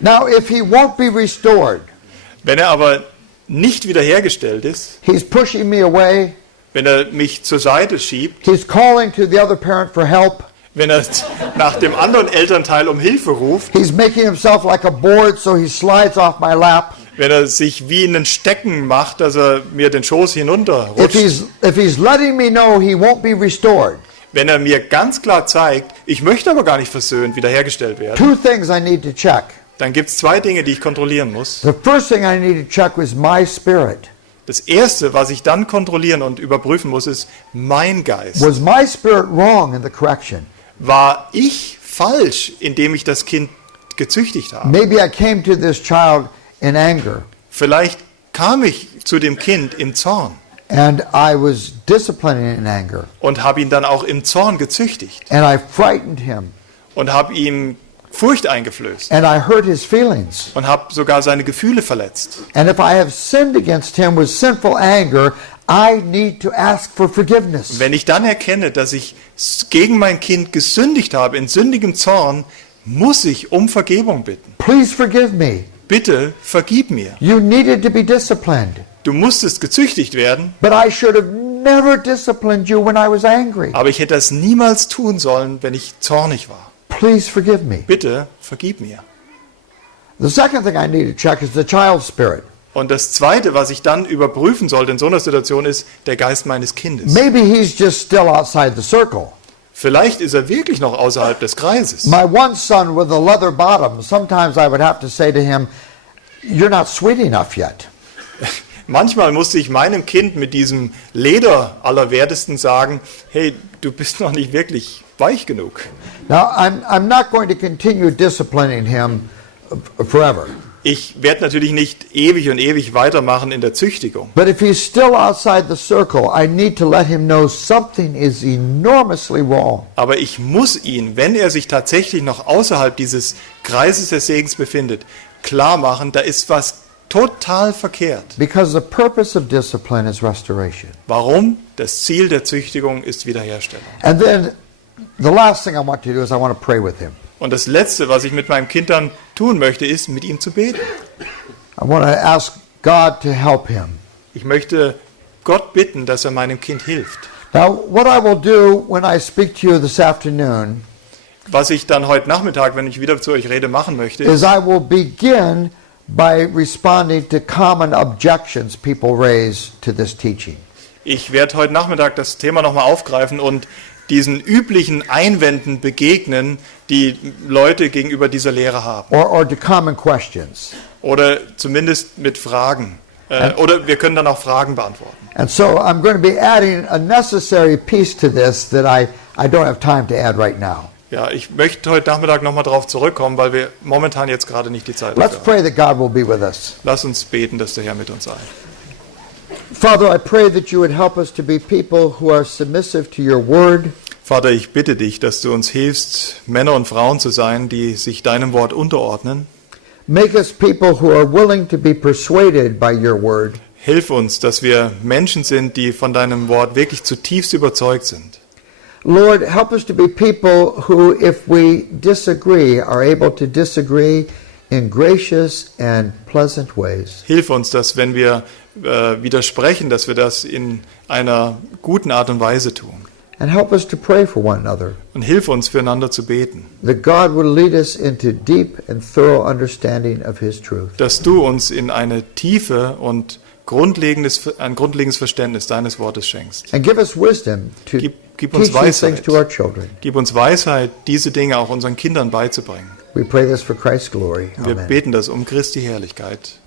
Now, if he won't be restored, Wenn er aber nicht wiederhergestellt ist, he's pushing me away, wenn er mich zur Seite schiebt, he's calling to the other parent for help, wenn er nach dem anderen Elternteil um Hilfe ruft, he's making himself like a board so he slides off my lap. wenn er sich wie einen Stecken macht, dass er mir den Schoß If hinunterrutscht, he's letting me know he won't be restored, wenn er mir ganz klar zeigt, ich möchte aber gar nicht versöhnt wiederhergestellt werden, 2 things I need to check. dann gibt es 2 Dinge, die ich kontrollieren muss. The first thing I need to check was my spirit. Das Erste, was ich dann kontrollieren und überprüfen muss, ist mein Geist. Was my spirit wrong in the correction? War ich falsch, indem ich das Kind gezüchtigt habe? Maybe I came to this child in anger Vielleicht kam ich zu dem Kind im Zorn and I was disciplining in anger und habe ihn dann auch im Zorn gezüchtigt and I frightened him und habe ihm Furcht eingeflößt and I hurt his feelings. und habe sogar seine Gefühle verletzt. And if I have sinned against him with sinful anger, I need to ask for forgiveness. Wenn ich dann erkenne, dass ich gegen mein Kind gesündigt habe, in sündigem Zorn, muss ich um Vergebung bitten. Please forgive me. Bitte vergib mir. You needed to be disciplined, Du musstest gezüchtigt werden, but I should have never disciplined you when I was angry. aber ich hätte das niemals tun sollen, wenn ich zornig war. Please forgive me. Bitte vergib mir. The second thing I need to check is the child's spirit. Und das Zweite, was ich dann überprüfen sollte in so einer Situation, ist der Geist meines Kindes. Maybe he's just still outside the circle. Vielleicht ist er wirklich noch außerhalb des Kreises. My one son with a leather bottom, sometimes I would have to say to him, "You're not sweet enough yet." Manchmal musste ich meinem Kind mit diesem Leder allerwertesten sagen, hey, du bist noch nicht wirklich weich genug. Now, I'm not going to continue disciplining him forever. Ich werde natürlich nicht ewig und ewig weitermachen in der Züchtigung. But if he's still outside the circle, I need to let him know something is enormously wrong. Aber ich muss ihn, wenn er sich tatsächlich noch außerhalb dieses Kreises des Segens befindet, klar machen, da ist was total verkehrt. Because the purpose of discipline is restoration. Warum? Das Ziel der Züchtigung ist Wiederherstellung. And then the last thing I want to do is I want to pray with him. Und das Letzte, was ich mit meinem Kind dann tun möchte, ist, mit ihm zu beten. I want to ask God to help him. Ich möchte Gott bitten, dass er meinem Kind hilft. Now, what I will do when I speak to you this afternoon Was ich dann heute Nachmittag, wenn ich wieder zu euch rede, machen möchte, is I will begin by responding to common objections people raise to this teaching. ich werde heute Nachmittag das Thema nochmal aufgreifen und diesen üblichen Einwänden begegnen, die Leute gegenüber dieser Lehre haben. Or to common questions. Oder zumindest mit Fragen. Oder wir können dann auch Fragen beantworten. And so I'm going to be adding a necessary piece to this that I don't have time to add right now. Ja, ich möchte heute Nachmittag nochmal darauf zurückkommen, weil wir momentan jetzt gerade nicht die Zeit Let's dafür haben. pray that God will be with us. Lass uns beten, dass der Herr mit uns sei. Father, I pray that you would help us to be people who are submissive to your word. Vater, ich bitte dich, dass du uns hilfst, Männer und Frauen zu sein, die sich deinem Wort unterordnen. Make us people who are willing to be persuaded by your word. Hilf uns, dass wir Menschen sind, die von deinem Wort wirklich zutiefst überzeugt sind. Lord, help us to be people who, if we disagree, are able to disagree in gracious and pleasant ways. Hilf uns, dass wenn wir widersprechen, dass wir das in einer guten Art und Weise tun. And help us to pray for one another, Und hilf uns, füreinander zu beten. that God would lead us into deep and thorough understanding of his truth. Dass du uns in eine Tiefe und ein grundlegendes Verständnis deines Wortes schenkst. And give us wisdom to Gib uns teach these things Weisheit. to our children. Gib uns Weisheit, diese Dinge auch unseren Kindern beizubringen. We pray this for Christ's glory. Wir Amen. beten das um Christi Herrlichkeit.